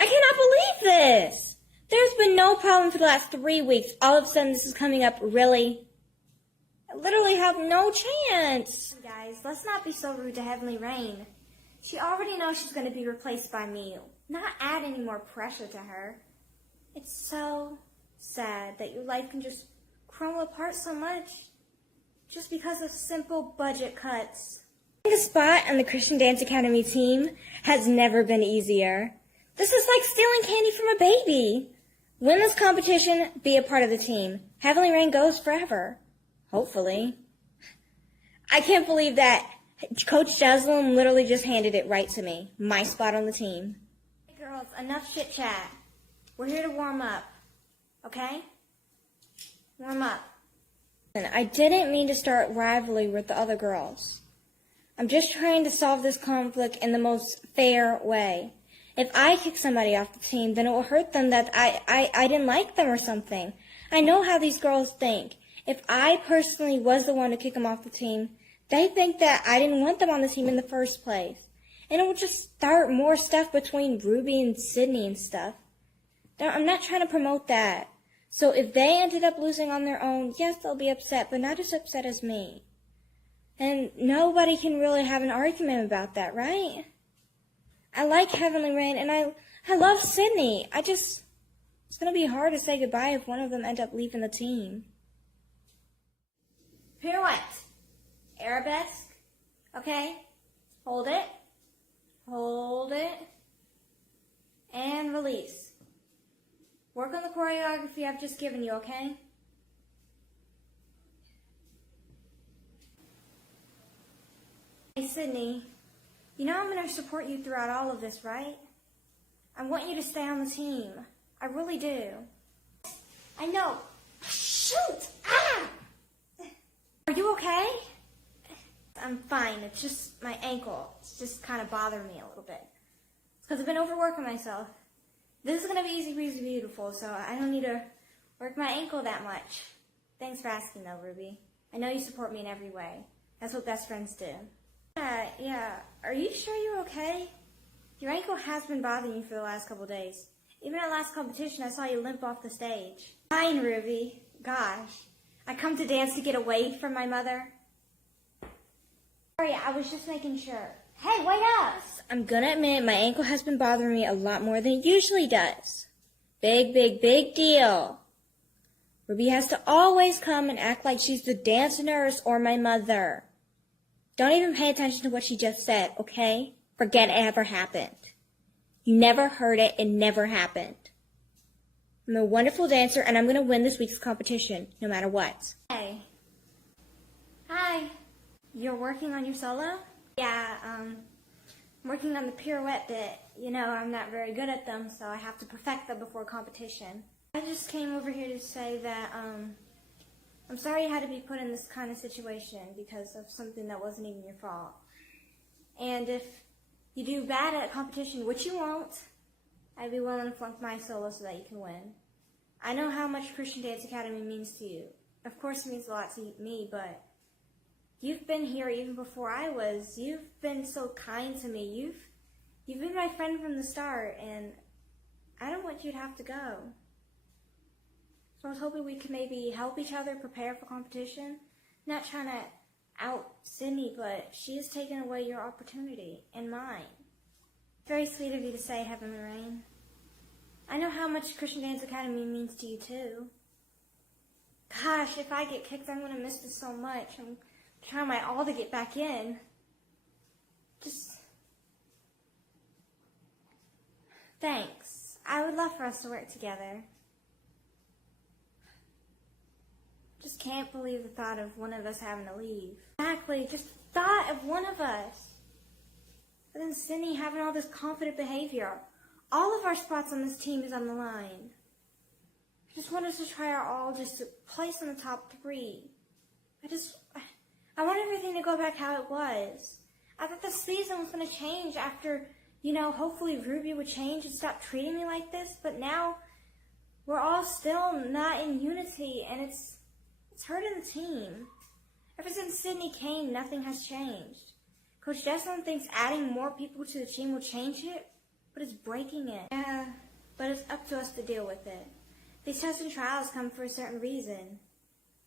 I cannot believe this! There's been no problem for the last 3 weeks. All of a sudden this is coming up, really? I literally have no chance. Guys, let's not be so rude to Heavenly Rain. She already knows she's going to be replaced by me. Not add any more pressure to her. It's so sad that your life can just crumble apart so much just because of simple budget cuts. Getting a spot on the Christian Dance Academy team has never been easier. This is like stealing candy from a baby. Win this competition, be a part of the team. Heavenly Rain goes forever. Hopefully. I can't believe that Coach Jeslyn literally just handed it right to me. My spot on the team. Hey girls, enough chit chat. We're here to warm up. Okay? Warm up. I didn't mean to start rivalry with the other girls. I'm just trying to solve this conflict in the most fair way. If I kick somebody off the team, then it will hurt them that I didn't like them or something. I know how these girls think. If I personally was the one to kick them off the team, they think that I didn't want them on the team in the first place. And it would just start more stuff between Ruby and Sydney and stuff. Now, I'm not trying to promote that. So if they ended up losing on their own, yes, they'll be upset, but not as upset as me. And nobody can really have an argument about that, right? I like Heavenly Rain, and I love Sydney. It's going to be hard to say goodbye if one of them end up leaving the team. Pirouette. Arabesque. Okay? Hold it. Hold it. And release. Work on the choreography I've just given you, okay? Hey, Sydney. You know I'm going to support you throughout all of this, right? I want you to stay on the team. I really do. I know. Shoot! Ah! Are you okay? I'm fine. It's just my ankle. It's just kind of bothering me a little bit. It's because I've been overworking myself. This is going to be easy breezy beautiful, so I don't need to work my ankle that much. Thanks for asking, though, Ruby. I know you support me in every way. That's what best friends do. Yeah. Are you sure you're okay? Your ankle has been bothering you for the last couple days. Even at last competition, I saw you limp off the stage. Fine, Ruby. Gosh. I come to dance to get away from my mother. Sorry, I was just making sure. Hey, wait up! I'm gonna admit my ankle has been bothering me a lot more than it usually does. Big deal. Ruby has to always come and act like she's the dance nurse or my mother. Don't even pay attention to what she just said, okay? Forget it ever happened. You never heard it. It never happened. I'm a wonderful dancer, and I'm going to win this week's competition, no matter what. Hey. Hi. You're working on your solo? Yeah, I'm working on the pirouette bit. You know, I'm not very good at them, so I have to perfect them before competition. I just came over here to say that, I'm sorry you had to be put in this kind of situation because of something that wasn't even your fault. And if you do bad at a competition, which you won't, I'd be willing to flunk my solo so that you can win. I know how much Christian Dance Academy means to you. Of course it means a lot to me, but you've been here even before I was. You've been so kind to me. You've been my friend from the start, and I don't want you to have to go. So I was hoping we could maybe help each other prepare for competition. Not trying to out Sydney, but she has taken away your opportunity and mine. Very sweet of you to say, Heavenly Rain. I know how much Christian Dance Academy means to you too. Gosh, if I get kicked, I'm going to miss this so much. I'm trying my all to get back in. Thanks. I would love for us to work together. Just can't believe the thought of one of us having to leave. Exactly, just thought of one of us. But then Sydney having all this confident behavior. All of our spots on this team is on the line. I just want us to try our all just to place in the top 3. I want everything to go back how it was. I thought the season was going to change after, hopefully Ruby would change and stop treating me like this. But now we're all still not in unity, and it's hurting the team. Ever since Sydney came, nothing has changed. Coach Jesslyn thinks adding more people to the team will change it. but it's breaking it. Yeah, but it's up to us to deal with it. These tests and trials come for a certain reason.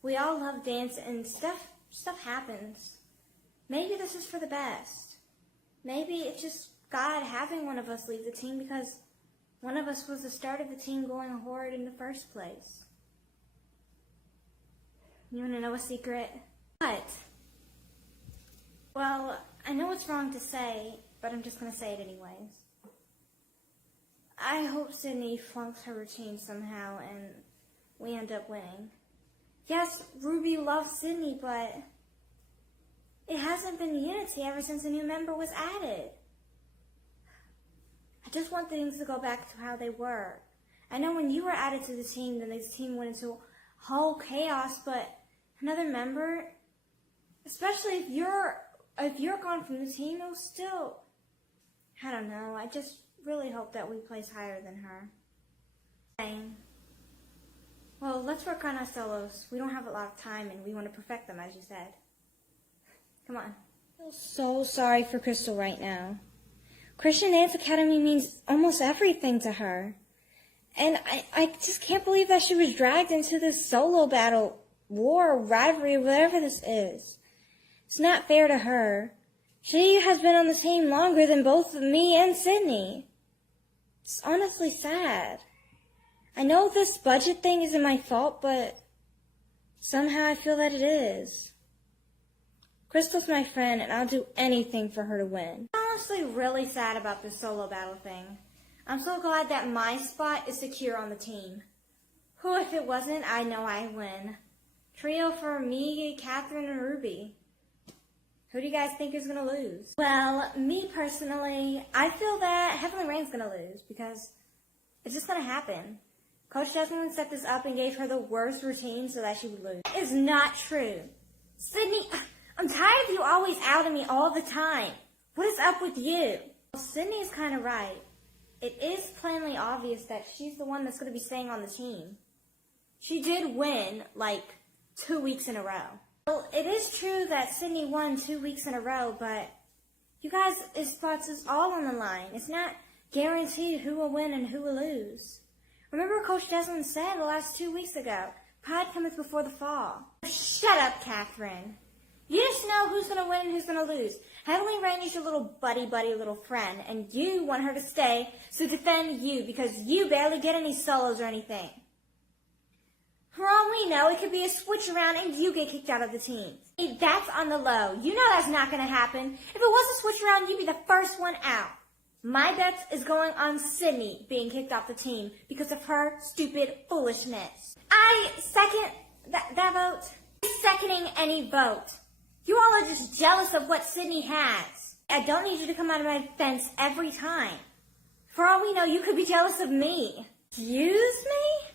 We all love dance and stuff happens. Maybe this is for the best. Maybe it's just God having one of us leave the team because one of us was the start of the team going horrid in the first place. You want to know a secret? What? Well, I know it's wrong to say, but I'm just going to say it anyways. I hope Sydney flunks her routine somehow and we end up winning. Yes, Ruby loves Sydney, but it hasn't been unity ever since a new member was added. I just want things to go back to how they were. I know when you were added to the team, then this team went into whole chaos, but another member, especially if you're gone from the team, it'll still, I don't know, I just really hope that we place higher than her. Well, let's work on our solos. We don't have a lot of time and we want to perfect them, as you said. Come on. I feel so sorry for Crystal right now. Christian Dance Academy means almost everything to her. And I just can't believe that she was dragged into this solo battle, war, rivalry, whatever this is. It's not fair to her. She has been on the team longer than both me and Sydney. It's honestly sad. I know this budget thing isn't my fault, but somehow I feel that it is. Crystal's my friend, and I'll do anything for her to win. I'm honestly really sad about this solo battle thing. I'm so glad that my spot is secure on the team. Who, if it wasn't, I know I win. Trio for me, Catherine, and Ruby. Who do you guys think is going to lose? Well, me personally, I feel that Heavenly Rain's going to lose because it's just going to happen. Coach Desmond set this up and gave her the worst routine so that she would lose. It is not true. Sydney, I'm tired of you always outing me all the time. What is up with you? Well, Sydney is kind of right. It is plainly obvious that she's the one that's going to be staying on the team. She did win, 2 weeks in a row. Well, it is true that Sydney won 2 weeks in a row, but you guys' spots is all on the line. It's not guaranteed who will win and who will lose. Remember Coach Desmond said the last 2 weeks ago, pride cometh before the fall. Shut up, Catherine. You just know who's going to win and who's going to lose. Heavenly Rain is your little buddy little friend, and you want her to stay to defend you because you barely get any solos or anything. For all we know, it could be a switch around and you get kicked out of the team. Hey, that's on the low. You know that's not going to happen. If it was a switch around, you'd be the first one out. My bet is going on Sydney being kicked off the team because of her stupid foolishness. I second that vote. Seconding any vote. You all are just jealous of what Sydney has. I don't need you to come out of my fence every time. For all we know, you could be jealous of me. Excuse me?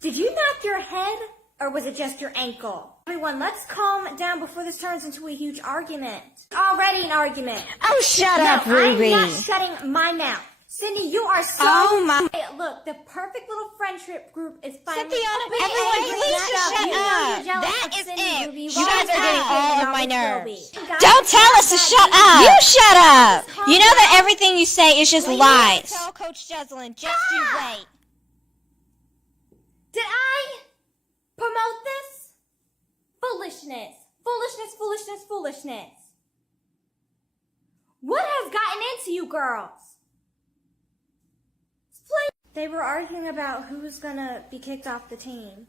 Did you knock your head, or was it just your ankle? Everyone, let's calm down before this turns into a huge argument. Already an argument. Oh, shut up, Ruby. I'm not shutting my mouth. Sydney, you are so... Oh, my... Hey, look, the perfect little friendship group is finally... Everyone, please just shut up. That is it. You guys are getting all of my nerves. Don't tell us to shut up. You shut up. You know that everything you say is just lies. Tell Coach Jeslyn, just you wait. Did I promote this? Foolishness. Foolishness, foolishness, foolishness. What has gotten into you girls? They were arguing about who's gonna be kicked off the team.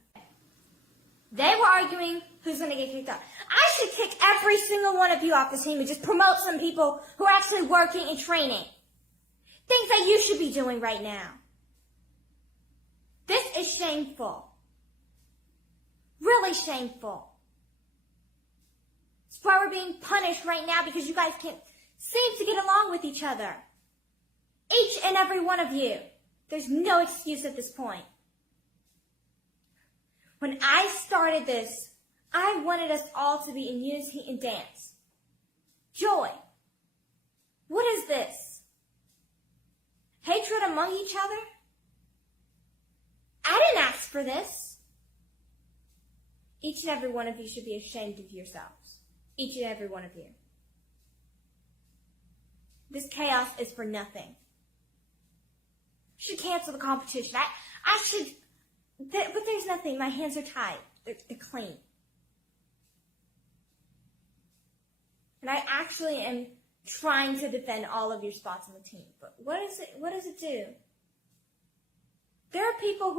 They were arguing who's gonna get kicked off. I should kick every single one of you off the team and just promote some people who are actually working and training. Things that you should be doing right now. This is shameful. Really shameful. It's why we're being punished right now because you guys can't seem to get along with each other. Each and every one of you. There's no excuse at this point. When I started this, I wanted us all to be in unity and dance. Joy. What is this? Hatred among each other? I didn't ask for this. Each and every one of you should be ashamed of yourselves. Each and every one of you. This chaos is for nothing. should cancel the competition. I should, but there's nothing. My hands are tied. They're clean. And I actually am trying to defend all of your spots on the team. But what does it do? There are people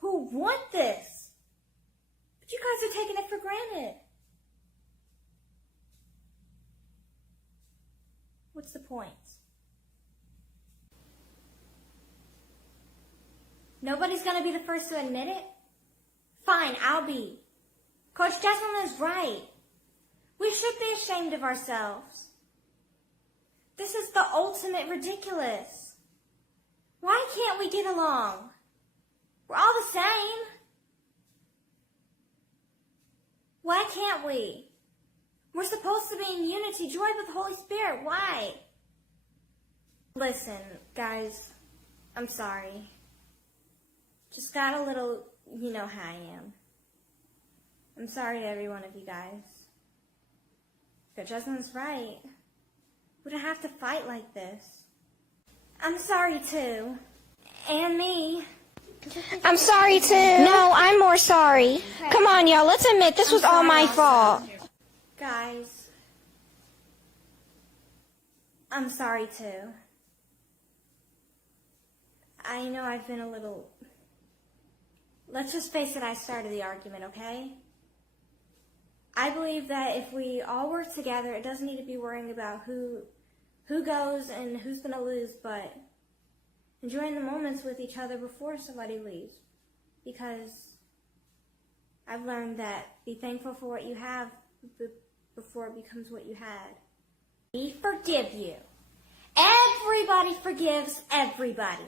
who want this. But you guys are taking it for granted. What's the point? Nobody's going to be the first to admit it? Fine, I'll be. Coach Jesselyn is right. We should be ashamed of ourselves. This is the ultimate ridiculous. Why can't we get along? We're all the same. Why can't we? We're supposed to be in unity, joined with the Holy Spirit. Why? Listen, guys, I'm sorry. Just got a little, you know how I am. I'm sorry to every one of you guys. But Jesselyn's right. We don't have to fight like this. I'm sorry too. And me. I'm sorry too. No, I'm more sorry. Come on, y'all. Let's admit this was all my fault. Guys, I'm sorry too. I know I've been a little... Let's just face it, I started the argument, okay? I believe that if we all work together, it doesn't need to be worrying about who goes and who's going to lose, but enjoying the moments with each other before somebody leaves. Because I've learned that be thankful for what you have before it becomes what you had. We forgive you. Everybody forgives everybody.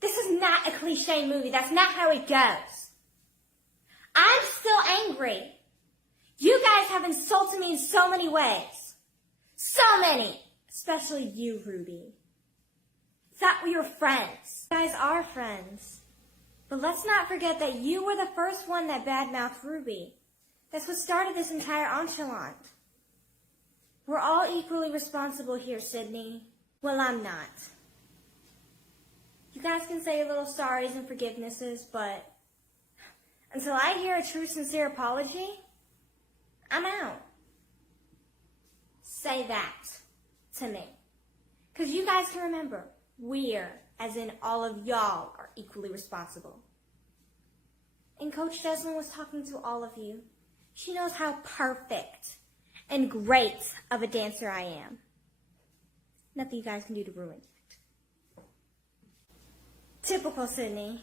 This is not a cliche movie. That's not how it goes. I'm still angry. You guys have insulted me in so many ways. So many. Especially you, Ruby. Thought we were friends. You guys are friends. But let's not forget that you were the first one that badmouthed Ruby. That's what started this entire enchilada. We're all equally responsible here, Sydney. Well, I'm not. You guys can say little sorries and forgivenesses, but until I hear a true, sincere apology, I'm out. Say that to me. Because you guys can remember, we're, as in all of y'all, are equally responsible. And Coach Jesselyn was talking to all of you. She knows how perfect and great of a dancer I am. Nothing you guys can do to ruin it. Typical Sydney.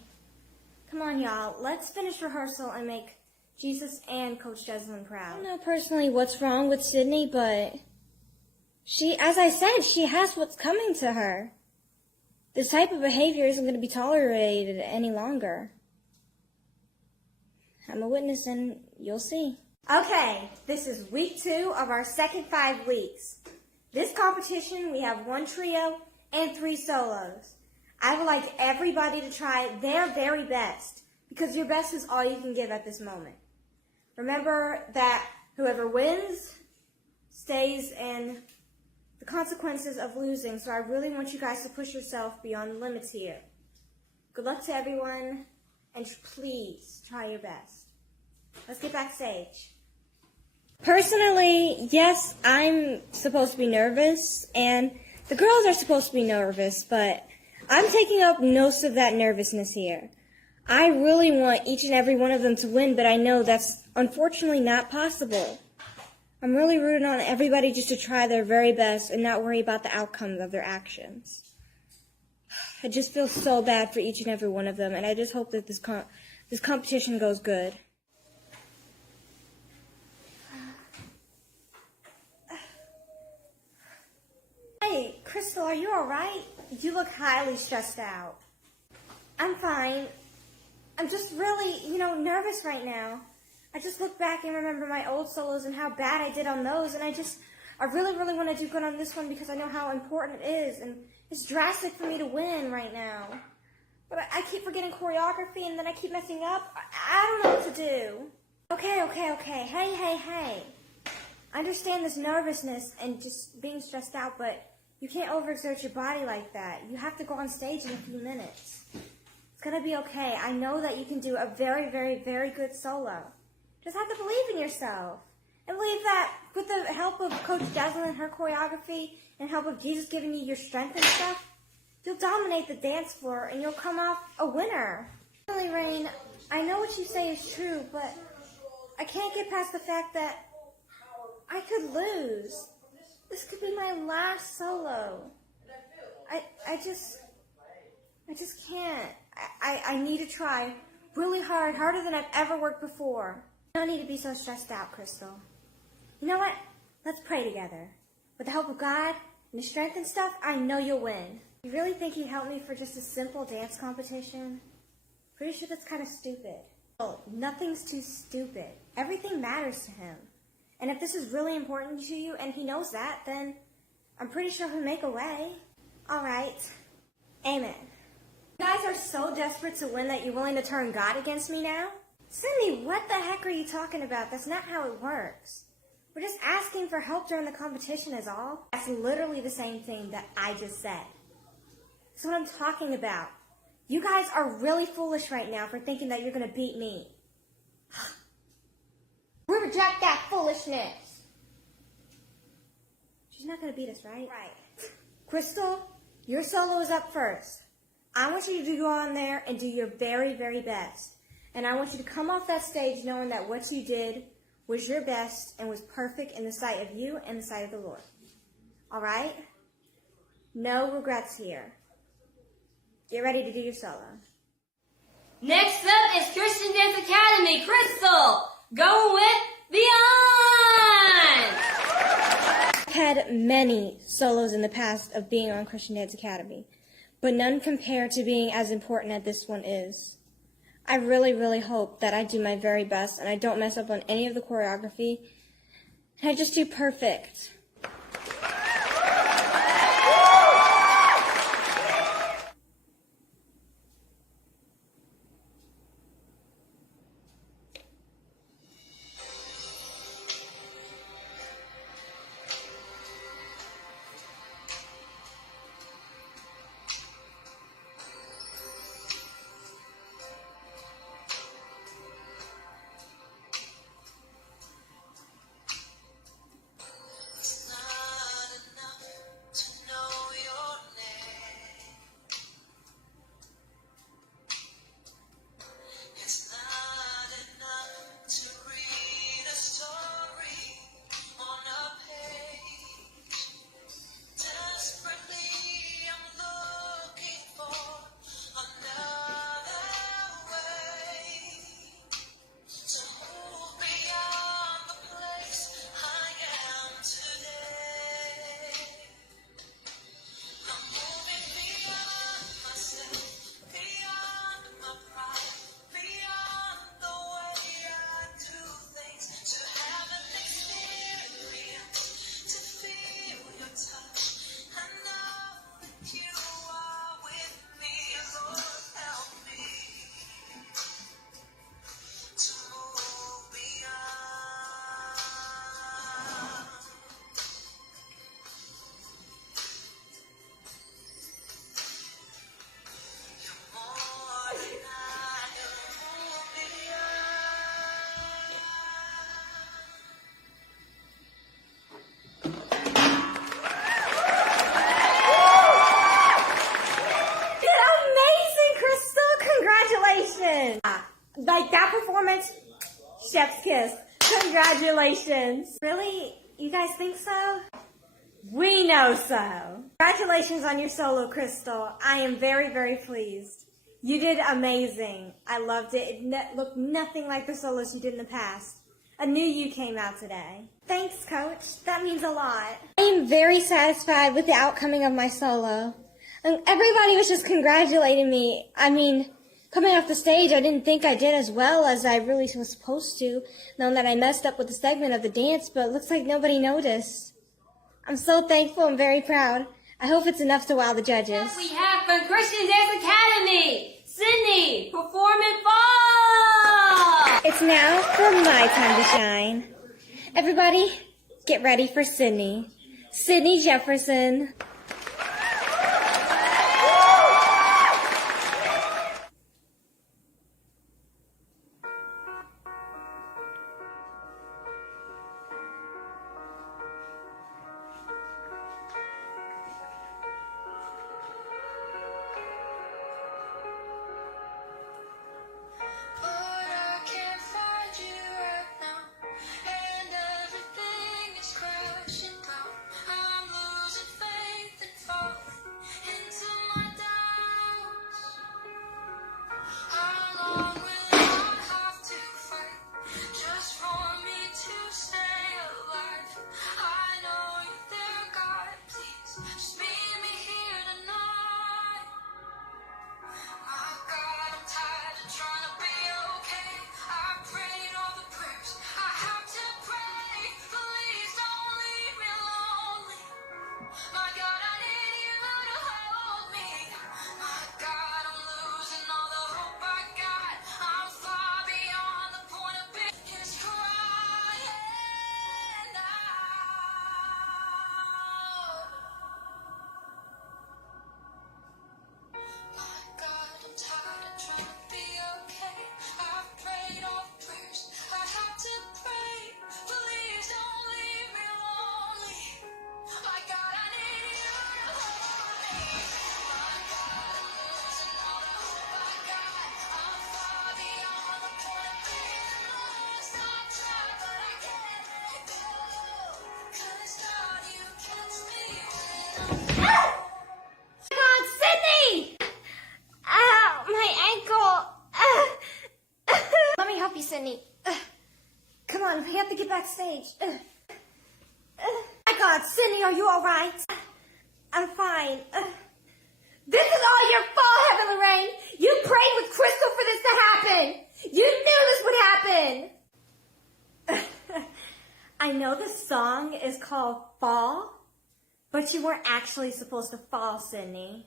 Come on, y'all. Let's finish rehearsal and make Jesus and Coach Jesselyn proud. I don't know personally what's wrong with Sydney, but she, as I said, she has what's coming to her. This type of behavior isn't going to be tolerated any longer. I'm a witness and you'll see. Okay, this is week 2 of our second 5 weeks. This competition, we have 1 trio and 3 solos. I would like everybody to try their very best, because your best is all you can give at this moment. Remember that whoever wins stays in the consequences of losing, so I really want you guys to push yourself beyond the limits here. Good luck to everyone, and please try your best. Let's get backstage. Personally, yes, I'm supposed to be nervous, and the girls are supposed to be nervous, but I'm taking up most of that nervousness here. I really want each and every one of them to win, but I know that's unfortunately not possible. I'm really rooting on everybody just to try their very best and not worry about the outcomes of their actions. I just feel so bad for each and every one of them, and I just hope that this competition goes good. Hey, Crystal, are you alright? You look highly stressed out. I'm fine. I'm just really, nervous right now. I just look back and remember my old solos and how bad I did on those, and I really, really want to do good on this one because I know how important it is, and it's drastic for me to win right now. But I keep forgetting choreography, and then I keep messing up. I don't know what to do. Okay. Hey. I understand this nervousness and just being stressed out, but You can't overexert your body like that. You have to go on stage in a few minutes. It's gonna be okay. I know that you can do a very, very, very good solo. Just have to believe in yourself. And believe that with the help of Coach Desmond and her choreography and help of Jesus giving you your strength and stuff, you'll dominate the dance floor and you'll come off a winner. Really, Rain, I know what you say is true, but I can't get past the fact that I could lose. This could be my last solo. I just can't. I need to try really hard, harder than I've ever worked before. You don't need to be so stressed out, Crystal. You know what? Let's pray together. With the help of God and the strength and stuff, I know you'll win. You really think he'd help me for just a simple dance competition? Pretty sure that's kind of stupid. Oh, nothing's too stupid. Everything matters to him. And if this is really important to you and he knows that, then I'm pretty sure he'll make a way. All right. Amen. You guys are so desperate to win that you're willing to turn God against me now? Cindy, what the heck are you talking about? That's not how it works. We're just asking for help during the competition is all. That's literally the same thing that I just said. That's what I'm talking about. You guys are really foolish right now for thinking that you're going to beat me. We reject that foolishness. She's not going to beat us, right? Right. Crystal, your solo is up first. I want you to go on there and do your very, very best. And I want you to come off that stage knowing that what you did was your best and was perfect in the sight of you and the sight of the Lord. All right? No regrets here. Get ready to do your solo. Next up is Christian Dance Academy. Crystal, going with Beyond! I've had many solos in the past of being on Christian Dance Academy, but none compare to being as important as this one is. I really, really hope that I do my very best and I don't mess up on any of the choreography. And I just do perfect. Like that performance, chef's kiss. Congratulations. Really? You guys think so? We know so. Congratulations on your solo, Crystal. I am very, very pleased. You did amazing. I loved it. It looked nothing like the solos you did in the past. A new you came out today. Thanks, Coach. That means a lot. I am very satisfied with the outcome of my solo. And everybody was just congratulating me. I mean, coming off the stage, I didn't think I did as well as I really was supposed to, knowing that I messed up with the segment of the dance, but it looks like nobody noticed. I'm so thankful and very proud. I hope it's enough to wow the judges. We have from Christian Dance Academy, Sydney, performing fall! It's now for my time to shine. Everybody, get ready for Sydney. Sydney Jefferson. backstage. My God, Sydney, are you all right? I'm fine. This is all your fault, Heavenly Rain. You prayed with Crystal for this to happen. You knew this would happen. I know the song is called Fall, but you weren't actually supposed to fall, Sydney.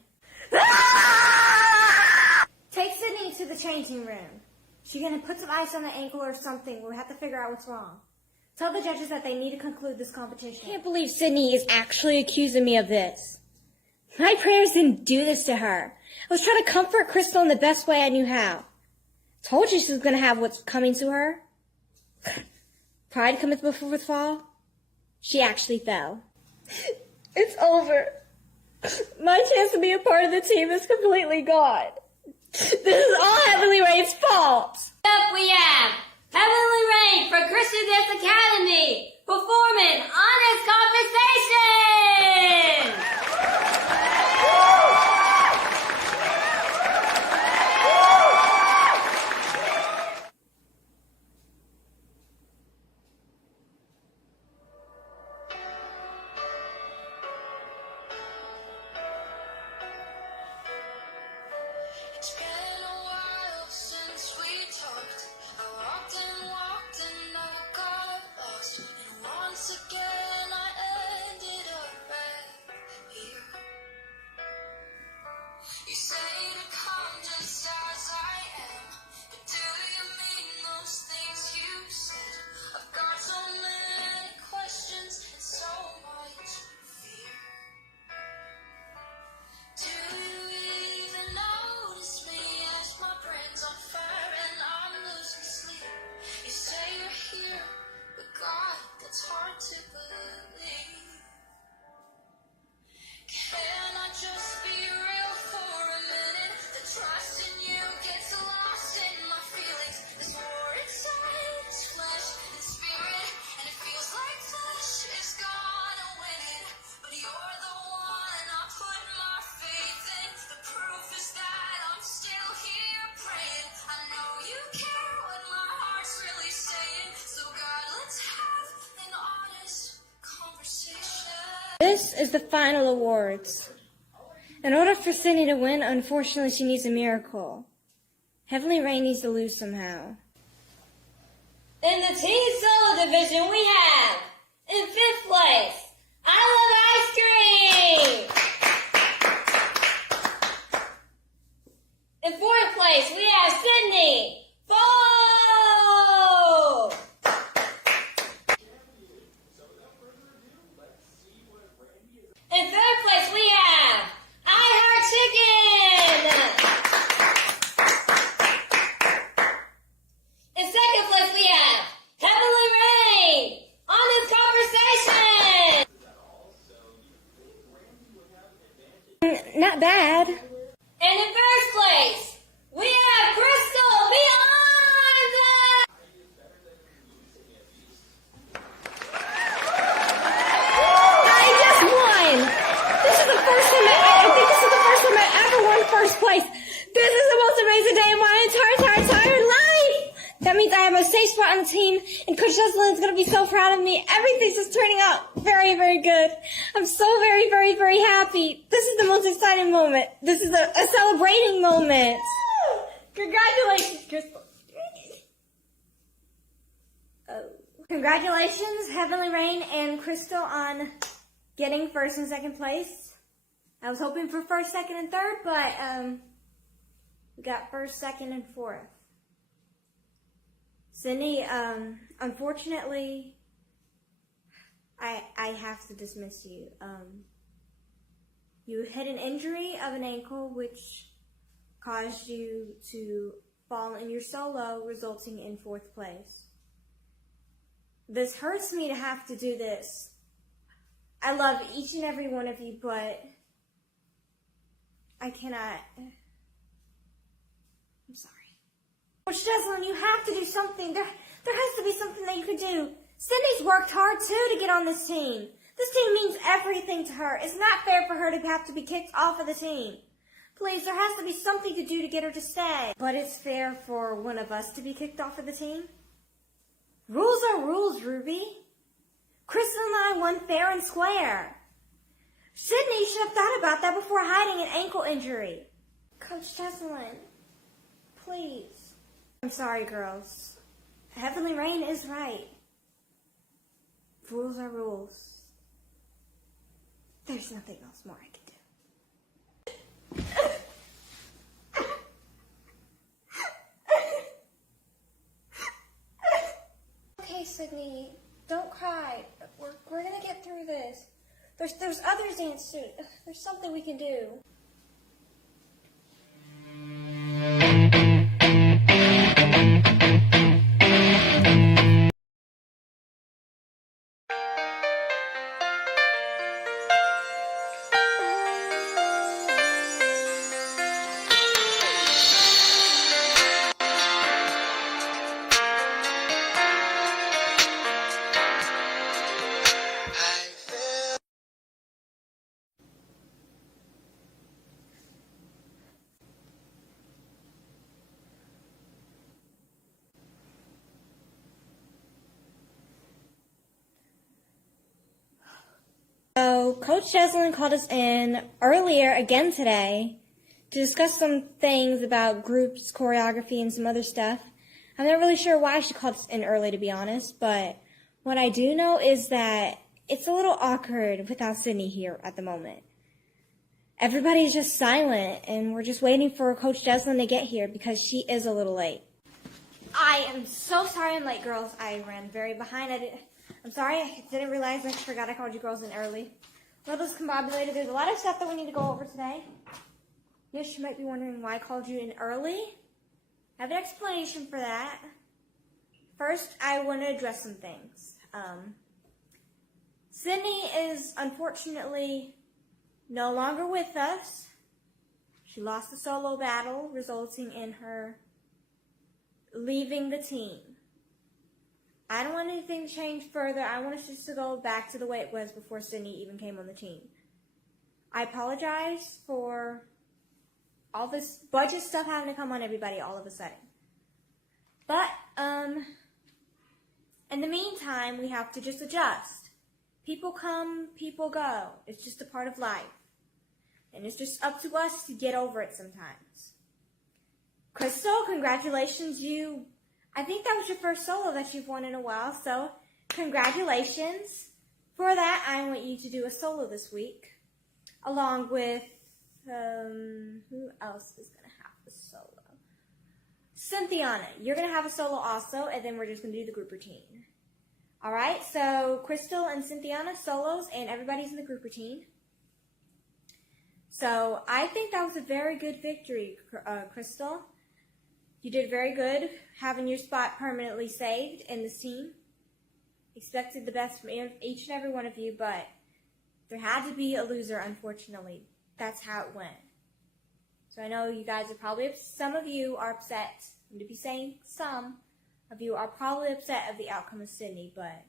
Take Sydney to the changing room. She's gonna put some ice on the ankle or something. We'll have to figure out what's wrong. Tell the judges that they need to conclude this competition. I can't believe Sydney is actually accusing me of this. My prayers didn't do this to her. I was trying to comfort Crystal in the best way I knew how. Told you she was gonna have what's coming to her. Pride cometh before the fall. She actually fell. It's over. My chance to be a part of the team is completely gone. This is all Heavenly Rain's fault. Up we have Heavenly Rain for Christian Dance Academy performing Honest Conversation. It's been a while since we talked. I walked and never got lost. And once again I ended up right here. You say to come just as I am, but do you mean those things you said? I've got so many questions and so much fear. Do you even notice me as my brain's on fire and I'm losing sleep? You say you're here, but God, that's hard to believe. Can I just be real for a minute? The trust in you gets lost in my feelings. There's more inside this flesh and spirit, and it feels like flesh is gonna win it. But you're the one I put my faith in. The proof is that I'm still here praying. I know you care what my heart's really saying. So God, let's have an honest conversation. This is the final awards. In order for Sydney to win, unfortunately, she needs a miracle. Heavenly Rain needs to lose somehow. In the team solo division, we have, in 5th place, I Love Ice Cream. In 4th place, we have Sydney. Fall! In 3rd place, we have I Heart Chicken. In 2nd place, we have Heavenly Rain on this conversation. Not bad. And in 1st place, we have Crystal Beyond. I just won! This is the first time I think this is the first time I ever won first place. This is the most amazing day of my entire life! That means I have a safe spot on the team, and Coach Jocelyn is going to be so proud of me. Everything's just turning out very, very good. I'm so very, very, very happy. This is the most exciting moment. This is a celebrating moment. Congratulations, Crystal. Oh. Congratulations, Heavenly Rain and Crystal, on getting 1st and 2nd place. I was hoping for 1st, 2nd, and 3rd, but we got 1st, 2nd, and 4th. Sydney, unfortunately, I have to dismiss you. You had an injury of an ankle which caused you to fall in your solo, resulting in 4th place. This hurts me to have to do this. I love each and every one of you, but I cannot. I'm sorry. Coach Jocelyn, you have to do something. There has to be something that you could do. Sydney's worked hard, too, to get on this team. This team means everything to her. It's not fair for her to have to be kicked off of the team. Please, there has to be something to do to get her to stay. But it's fair for one of us to be kicked off of the team? Rules are rules, Ruby. Crystal and I won fair and square. Sydney should have thought about that before hiding an ankle injury. Coach Jesselyn, please. I'm sorry, girls. Heavenly Rain is right. Rules are rules. There's nothing else more I can do. Okay, Sydney, don't cry. We're gonna get through this. There's others dance too. There's something we can do. So, Coach Jesselyn called us in earlier again today to discuss some things about groups, choreography, and some other stuff. I'm not really sure why she called us in early, to be honest, but what I do know is that it's a little awkward without Sydney here at the moment. Everybody's just silent, and we're just waiting for Coach Jesselyn to get here because she is a little late. I am so sorry I'm late, girls. I ran very behind. I'm sorry, I didn't realize. I forgot I called you girls in early. Well, this combobulated. There's a lot of stuff that we need to go over today. Yes, you might be wondering why I called you in early. I have an explanation for that. First, I want to address some things. Sydney is unfortunately no longer with us. She lost the solo battle, resulting in her leaving the team. I don't want anything to change further. I want us just to go back to the way it was before Sydney even came on the team. I apologize for all this budget stuff having to come on everybody all of a sudden. But, in the meantime, we have to just adjust. People come, people go. It's just a part of life. And it's just up to us to get over it sometimes. Crystal, congratulations. I think that was your first solo that you've won in a while, so congratulations. For that, I want you to do a solo this week, along with, who else is going to have a solo? Cynthiana, you're going to have a solo also, and then we're just going to do the group routine. Alright, so Crystal and Cynthiana, solos, and everybody's in the group routine. So, I think that was a very good victory, Crystal. You did very good, having your spot permanently saved in this team. Expected the best from each and every one of you, but there had to be a loser, unfortunately. That's how it went. So I know you guys are probably, some of you are upset. I'm going to be saying some of you are probably upset of the outcome of Sydney, but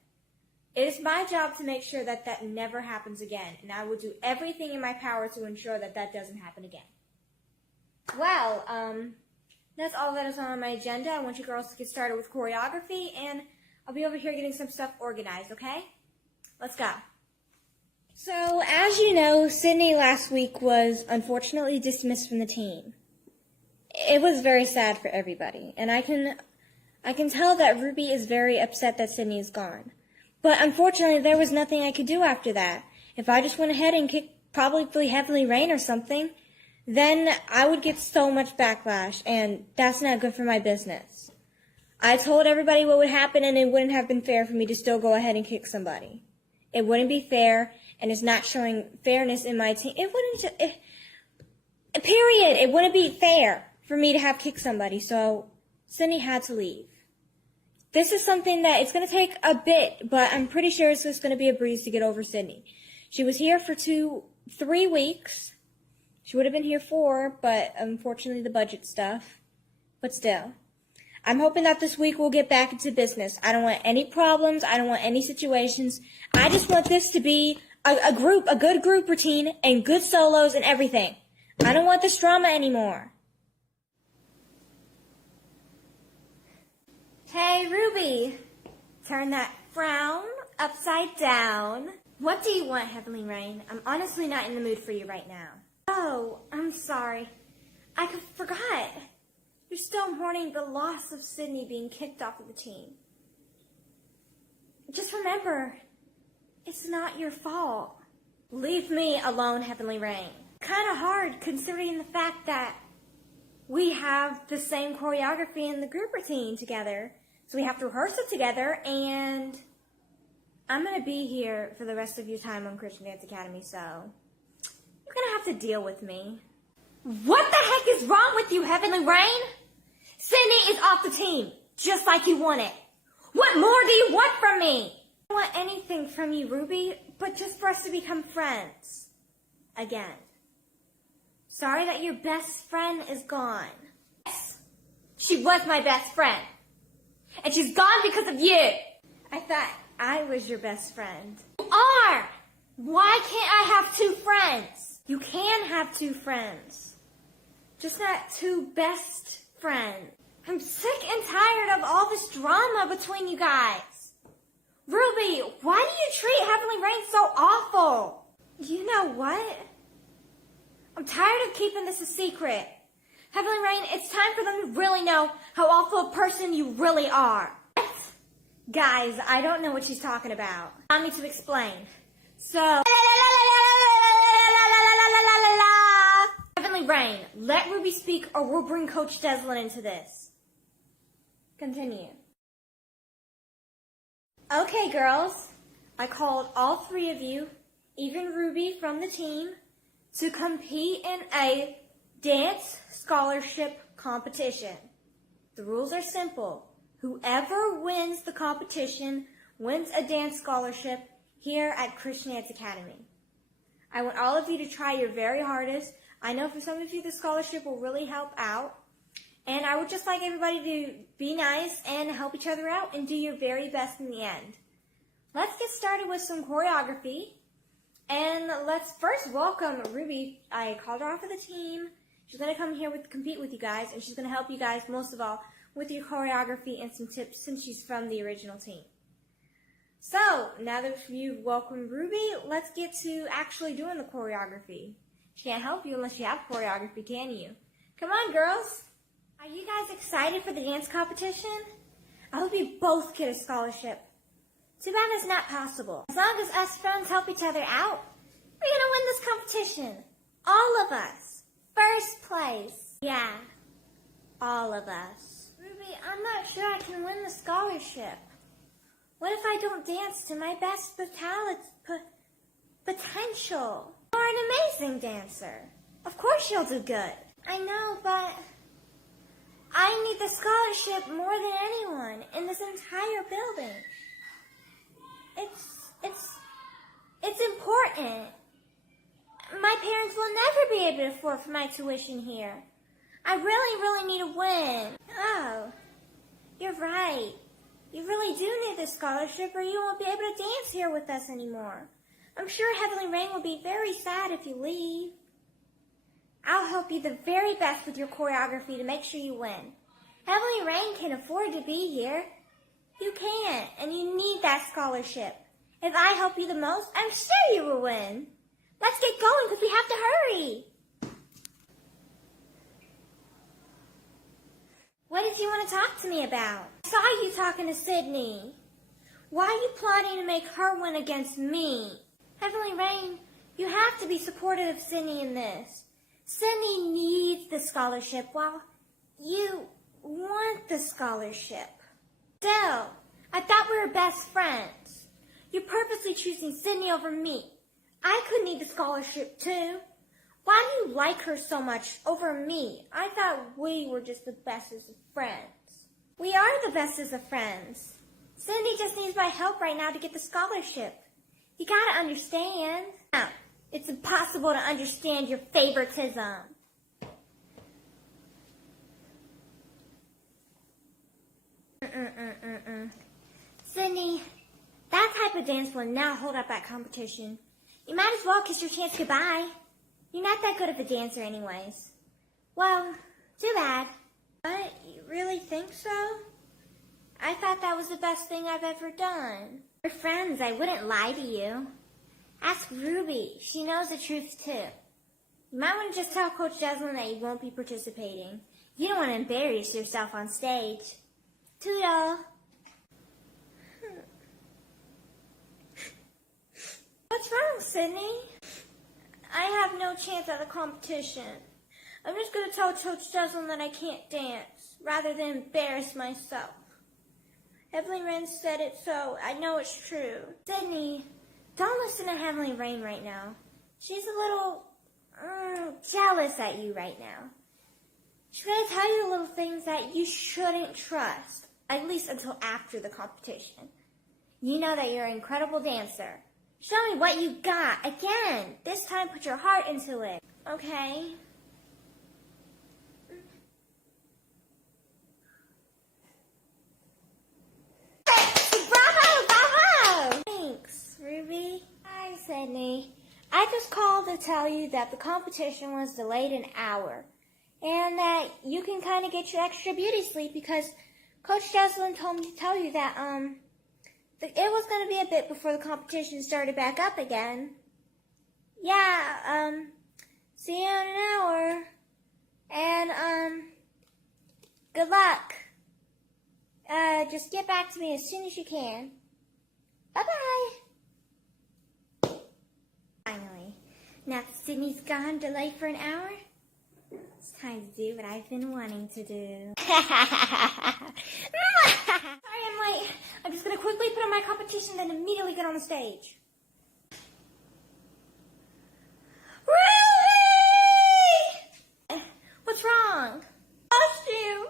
it is my job to make sure that that never happens again, and I will do everything in my power to ensure that that doesn't happen again. Well, that's all that is on my agenda. I want you girls to get started with choreography, and I'll be over here getting some stuff organized, okay? Let's go. So, as you know, Sydney last week was unfortunately dismissed from the team. It was very sad for everybody, and I can tell that Ruby is very upset that Sydney is gone. But unfortunately, there was nothing I could do after that. If I just went ahead and kicked probably Heavenly Rain or something, then I would get so much backlash, and that's not good for my business. I told everybody what would happen, and it wouldn't have been fair for me to still go ahead and kick somebody. It wouldn't be fair, and it's not showing fairness in my team. It wouldn't, period. It wouldn't be fair for me to have kicked somebody, so Sydney had to leave. This is something that it's going to take a bit, but I'm pretty sure it's just going to be a breeze to get over Sydney. She was here for 3 weeks. She would have been here 4, but unfortunately the budget stuff. But still, I'm hoping that this week we'll get back into business. I don't want any problems. I don't want any situations. I just want this to be a good group routine and good solos and everything. I don't want this drama anymore. Hey, Ruby. Turn that frown upside down. What do you want, Heavenly Rain? I'm honestly not in the mood for you right now. Oh, I'm sorry. I forgot. You're still mourning the loss of Sydney being kicked off of the team. Just remember, it's not your fault. Leave me alone, Heavenly Rain. Kind of hard considering the fact that we have the same choreography in the group routine together. So we have to rehearse it together, and I'm going to be here for the rest of your time on Christian Dance Academy, so you're going to have to deal with me. What the heck is wrong with you, Heavenly Rain? Sydney is off the team, just like you wanted. What more do you want from me? I don't want anything from you, Ruby, but just for us to become friends. Again. Sorry that your best friend is gone. Yes, she was my best friend. And she's gone because of you. I thought I was your best friend. You are! Why can't I have two friends? You can have two friends. Just not two best friends. I'm sick and tired of all this drama between you guys. Ruby, why do you treat Heavenly Rain so awful? You know what? I'm tired of keeping this a secret. Heavenly Rain, it's time for them to really know how awful a person you really are. Guys, I don't know what she's talking about. Allow me to explain. So, Heavenly Rain, let Ruby speak or we'll bring Coach Deslin into this. Continue. Okay, girls. I called all three of you, even Ruby from the team, to compete in a dance scholarship competition. The rules are simple. Whoever wins the competition wins a dance scholarship here at Christian Dance Academy. I want all of you to try your very hardest. I know for some of you the scholarship will really help out. And I would just like everybody to be nice and help each other out and do your very best in the end. Let's get started with some choreography. And let's first welcome Ruby. I called her off of the team. She's going to come here compete with you guys, and she's going to help you guys, most of all, with your choreography and some tips since she's from the original team. So, now that you've welcomed Ruby, let's get to actually doing the choreography. She can't help you unless you have choreography, can you? Come on, girls. Are you guys excited for the dance competition? I hope you both get a scholarship. Too bad it's not possible. As long as us friends help each other out, we're going to win this competition. All of us. First place. Yeah, all of us. Ruby, I'm not sure I can win the scholarship. What if I don't dance to my best potential? You're an amazing dancer. Of course you'll do good. I know, but I need the scholarship more than anyone in this entire building. It's important. My parents will never be able to afford for my tuition here. I really need to win. Oh, you're right. You really do need this scholarship or you won't be able to dance here with us anymore. I'm sure Heavenly Rain will be very sad if you leave. I'll help you the very best with your choreography to make sure you win. Heavenly Rain can afford to be here. You can't, and you need that scholarship. If I help you the most, I'm sure you will win. Let's get going because we have to hurry. What did you want to talk to me about? I saw you talking to Sydney. Why are you plotting to make her win against me? Heavenly Rain, you have to be supportive of Sydney in this. Sydney needs the scholarship while you want the scholarship. Still, I thought we were best friends. You're purposely choosing Sydney over me. I could need the scholarship too. Why do you like her so much over me? I thought we were just the bestest of friends. We are the bestest of friends. Sydney just needs my help right now to get the scholarship. You gotta understand. Now, it's impossible to understand your favoritism. Sydney, that type of dance will not hold up at competition. You might as well kiss your chance goodbye. You're not that good of a dancer anyways. Well, too bad. But you really think so? I thought that was the best thing I've ever done. We're friends. I wouldn't lie to you. Ask Ruby. She knows the truth, too. You might want to just tell Coach Jeslyn that you won't be participating. You don't want to embarrass yourself on stage. Toodle. What's wrong, Sydney? I have no chance at the competition. I'm just going to tell Coach Jeslyn that I can't dance, rather than embarrass myself. Heavenly Rain said it, so I know it's true. Sydney, don't listen to Heavenly Rain right now. She's a little jealous at you right now. She's going to tell you the little things that you shouldn't trust, at least until after the competition. You know that you're an incredible dancer. Show me what you got. Again, this time put your heart into it. Okay? Bravo! Thanks, Ruby. Hi, Sydney. I just called to tell you that the competition was delayed an hour. And that you can kind of get your extra beauty sleep because Coach Jeslyn told me to tell you that, it was going to be a bit before the competition started back up again. Yeah, see you in an hour. And, good luck. Just get back to me as soon as you can. Bye-bye. Finally, now that Sydney's gone, delayed for an hour, it's time to do what I've been wanting to do. Sorry I'm late. I'm just going to quickly put on my competition, then immediately get on the stage. Ruby! What's wrong? Lost you.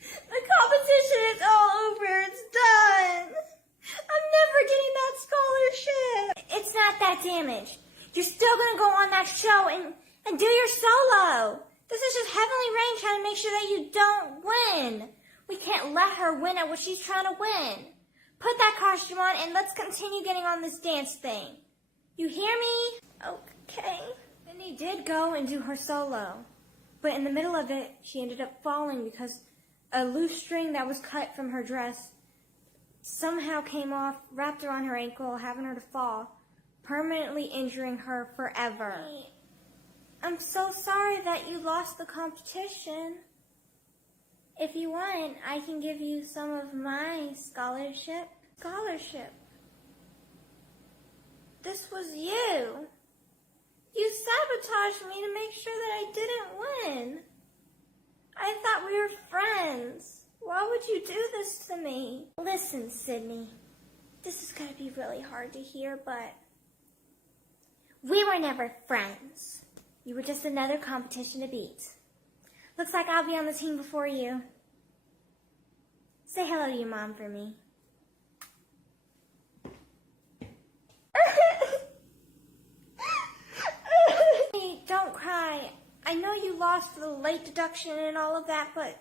The competition is all over. It's done. I'm never getting that scholarship. It's not that damaged. You're still going to go on that show and do your solo. This is just Heavenly Rain trying to make sure that you don't win. We can't let her win at what she's trying to win. Put that costume on and let's continue getting on this dance thing. You hear me? Okay. Sydney did go and do her solo. But in the middle of it, she ended up falling because a loose string that was cut from her dress somehow came off, wrapped around her ankle, having her to fall, permanently injuring her forever. I'm so sorry that you lost the competition. If you want, I can give you some of my scholarship. This was you. You sabotaged me to make sure that I didn't win. I thought we were friends. Why would you do this to me? Listen, Sydney, this is going to be really hard to hear, but we were never friends. You were just another competition to beat. Looks like I'll be on the team before you. Say hello to your mom for me. Hey, don't cry. I know you lost for the late deduction and all of that, but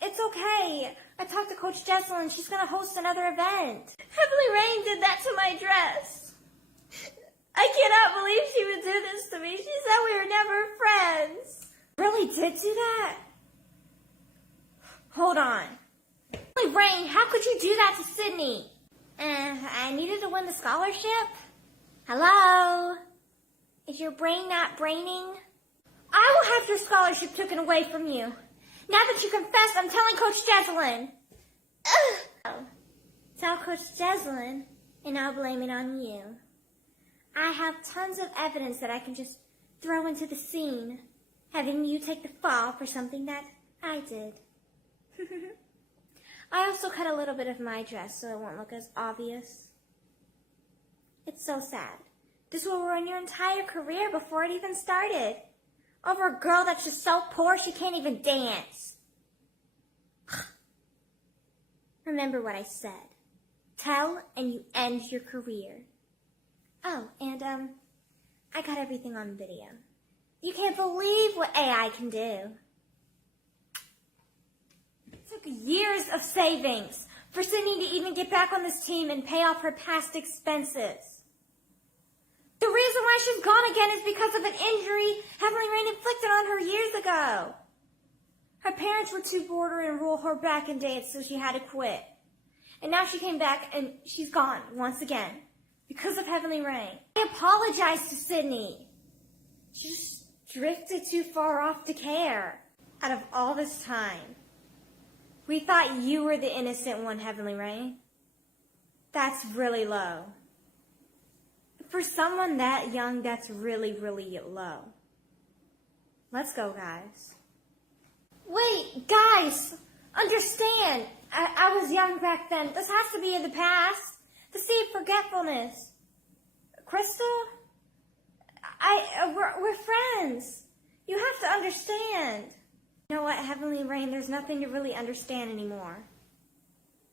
it's okay. I talked to Coach Jeslyn. She's going to host another event. Heavenly Rain did that to my dress. I cannot believe she would do this to me. She said we were never friends. Really did do that? Hold on. Heavenly Rain, how could you do that to Sydney? I needed to win the scholarship? Hello? Is your brain not braining? I will have your scholarship taken away from you. Now that you confessed, I'm telling Coach Jeslyn. Tell Coach Jeslyn, and I'll blame it on you. I have tons of evidence that I can just throw into the scene, having you take the fall for something that I did. I also cut a little bit of my dress so it won't look as obvious. It's so sad. This will ruin your entire career before it even started. Over a girl that's just so poor she can't even dance. Remember what I said. Tell and you end your career. Oh, and I got everything on video. You can't believe what AI can do. It took years of savings for Sydney to even get back on this team and pay off her past expenses. The reason why she's gone again is because of an injury Heavenly Rain inflicted on her years ago. Her parents were too bored to enroll her back in dance, so she had to quit. And now she came back and she's gone once again because of Heavenly Rain. I apologize to Sydney. She just drifted too far off to care. Out of all this time, we thought you were the innocent one, Heavenly Rain. That's really low. For someone that young, that's really, really low. Let's go, guys. Wait, guys, understand. I was young back then. This has to be in the past. The sea of forgetfulness. Crystal, we're friends. You have to understand. You know what, Heavenly Rain, there's nothing to really understand anymore.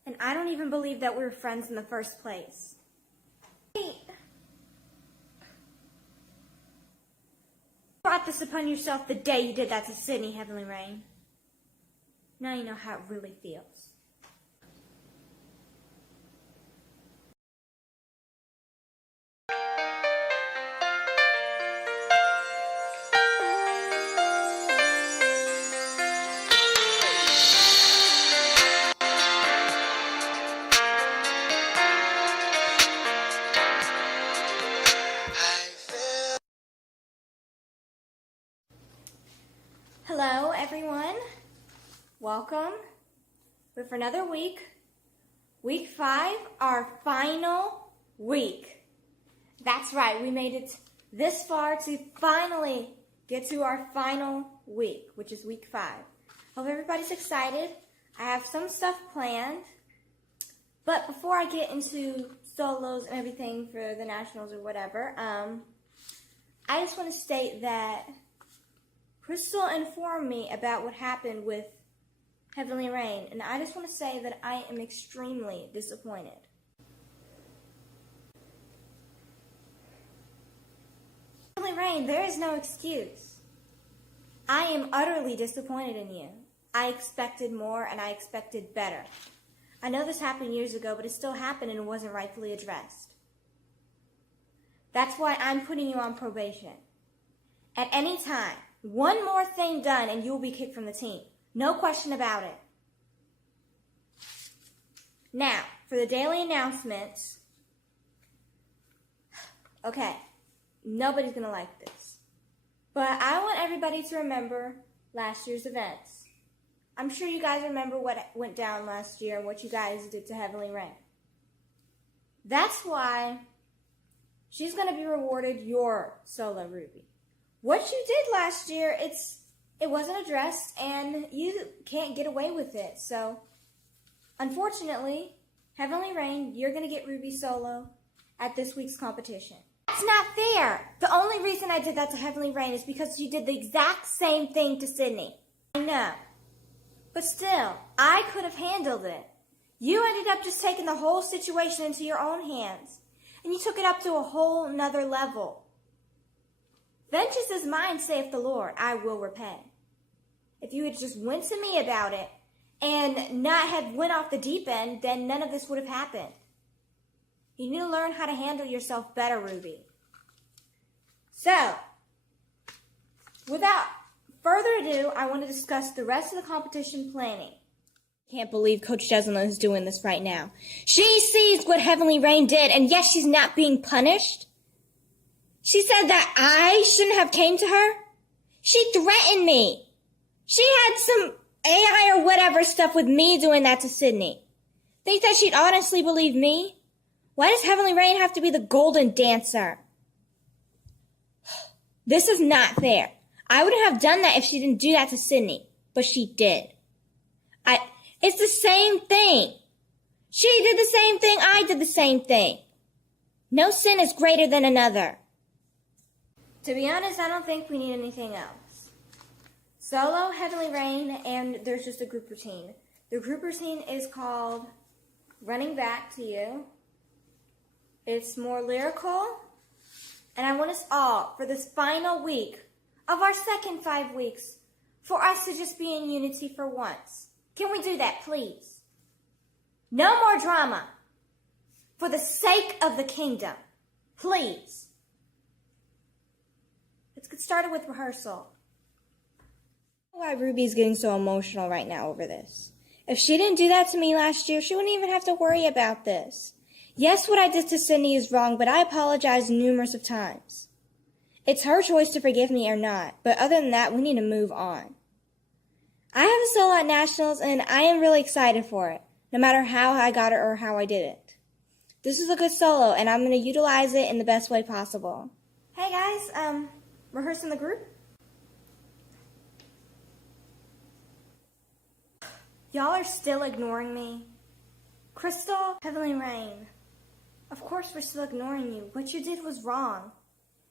And I don't even believe that we were friends in the first place. Wait. You brought this upon yourself the day you did that to Sydney, Heavenly Rain. Now you know how it really feels. Hello, everyone. Welcome. We're for another week. Week 5, our final week. That's right, we made it this far to finally get to our final week, which is week 5. Hope everybody's excited. I have some stuff planned. But before I get into solos and everything for the nationals or whatever, I just want to state that Crystal informed me about what happened with Heavenly Rain, and I just want to say that I am extremely disappointed. Heavenly Rain, there is no excuse. I am utterly disappointed in you. I expected more and I expected better. I know this happened years ago, but it still happened and it wasn't rightfully addressed. That's why I'm putting you on probation. At any time, one more thing done and you'll be kicked from the team. No question about it. Now, for the daily announcements. Okay, nobody's going to like this. But I want everybody to remember last year's events. I'm sure you guys remember what went down last year and what you guys did to Heavenly Rain. That's why she's going to be rewarded your solo ruby. What you did last year, it wasn't addressed, and you can't get away with it. So, unfortunately, Heavenly Rain, you're going to get ruby solo at this week's competition. That's not fair. The only reason I did that to Heavenly Rain is because you did the exact same thing to Sydney. I know. But still, I could have handled it. You ended up just taking the whole situation into your own hands, and you took it up to a whole nother level. Vengeance is mine, saith the Lord, I will repay. If you had just went to me about it and not have went off the deep end, then none of this would have happened. You need to learn how to handle yourself better, Ruby. So, without further ado, I want to discuss the rest of the competition planning. Can't believe Coach Jezelyn is doing this right now. She sees what Heavenly Rain did, and yes, she's not being punished. She said that I shouldn't have came to her. She threatened me. She had some AI or whatever stuff with me doing that to Sydney. Think that she'd honestly believe me? Why does Heavenly Rain have to be the golden dancer? This is not fair. I wouldn't have done that if she didn't do that to Sydney, but she did. It's the same thing. She did the same thing, I did the same thing. No sin is greater than another. To be honest, I don't think we need anything else. Solo, Heavenly Rain, and there's just a group routine. The group routine is called Running Back to You. It's more lyrical. And I want us all, for this final week of our second 5 weeks, for us to just be in unity for once. Can we do that, please? No more drama. For the sake of the kingdom. Please. Let's get started with rehearsal. Why Ruby's getting so emotional right now over this. If she didn't do that to me last year, she wouldn't even have to worry about this. Yes, what I did to Sydney is wrong, but I apologized numerous of times. It's her choice to forgive me or not, but other than that, we need to move on. I have a solo at Nationals, and I am really excited for it, no matter how I got it or how I did it. This is a good solo, and I'm going to utilize it in the best way possible. Hey guys, rehearsing the group? Y'all are still ignoring me. Crystal, Heavenly Rain. Of course we're still ignoring you. What you did was wrong.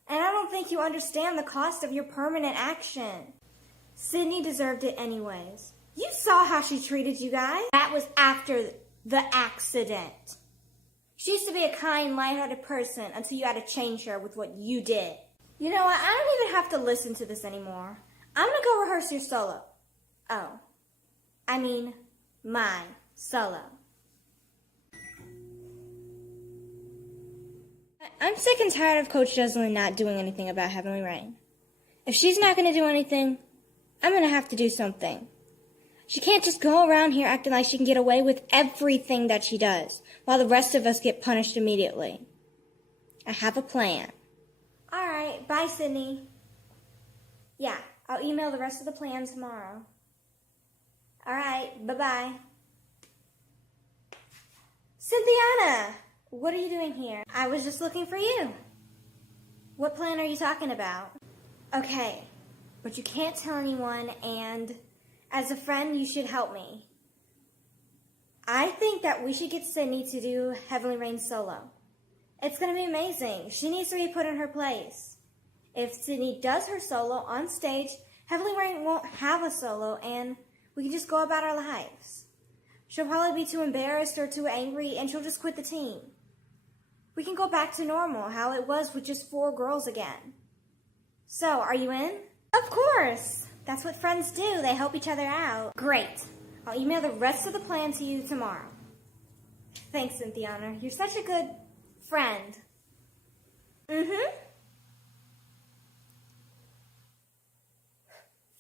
And I don't think you understand the cost of your permanent action. Sydney deserved it anyways. You saw how she treated you guys. That was after the accident. She used to be a kind, lighthearted person until you had to change her with what you did. You know what? I don't even have to listen to this anymore. I'm gonna go rehearse your solo. Oh. I mean, my solo. I'm sick and tired of Coach Jeslyn not doing anything about Heavenly Rain. If she's not going to do anything, I'm going to have to do something. She can't just go around here acting like she can get away with everything that she does, while the rest of us get punished immediately. I have a plan. Alright, bye Sydney. Yeah, I'll email the rest of the plan tomorrow. Alright, bye-bye. Cynthiana! What are you doing here? I was just looking for you. What plan are you talking about? Okay, but you can't tell anyone, and as a friend, you should help me. I think that we should get Sydney to do Heavenly Rain solo. It's going to be amazing. She needs to be put in her place. If Sydney does her solo on stage, Heavenly Rain won't have a solo, and we can just go about our lives. She'll probably be too embarrassed or too angry, and she'll just quit the team. We can go back to normal, how it was with just 4 girls again. So, are you in? Of course! That's what friends do. They help each other out. Great. I'll email the rest of the plan to you tomorrow. Thanks, Cynthiana. You're such a good friend.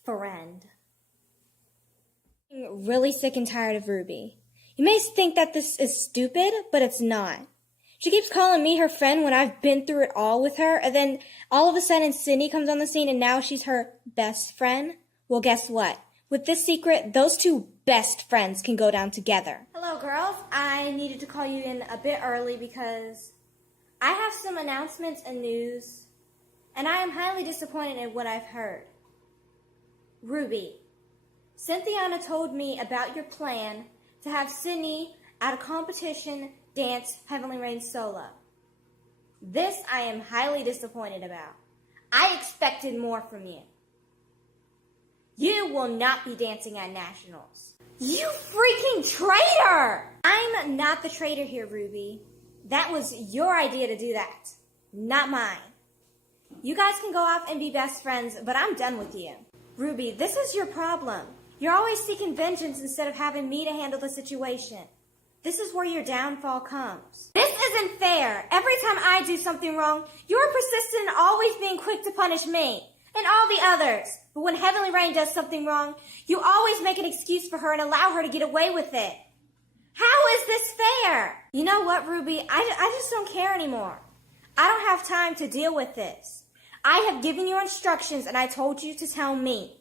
Friend. I'm really sick and tired of Ruby. You may think that this is stupid, but it's not. She keeps calling me her friend when I've been through it all with her, and then all of a sudden Sydney comes on the scene and now she's her best friend? Well, guess what? With this secret, those 2 best friends can go down together. Hello, girls. I needed to call you in a bit early because I have some announcements and news, and I am highly disappointed in what I've heard. Ruby, Cynthiana told me about your plan to have Sydney at a competition dance Heavenly Rain solo. This I am highly disappointed about. I expected more from you. You will not be dancing at Nationals. You freaking traitor! I'm not the traitor here, Ruby. That was your idea to do that, not mine. You guys can go off and be best friends, but I'm done with you. Ruby, this is your problem. You're always seeking vengeance instead of having me to handle the situation. This is where your downfall comes. This isn't fair. Every time I do something wrong, you're persistent in always being quick to punish me and all the others. But when Heavenly Rain does something wrong, you always make an excuse for her and allow her to get away with it. How is this fair? You know what, Ruby? I just don't care anymore. I don't have time to deal with this. I have given you instructions and I told you to tell me.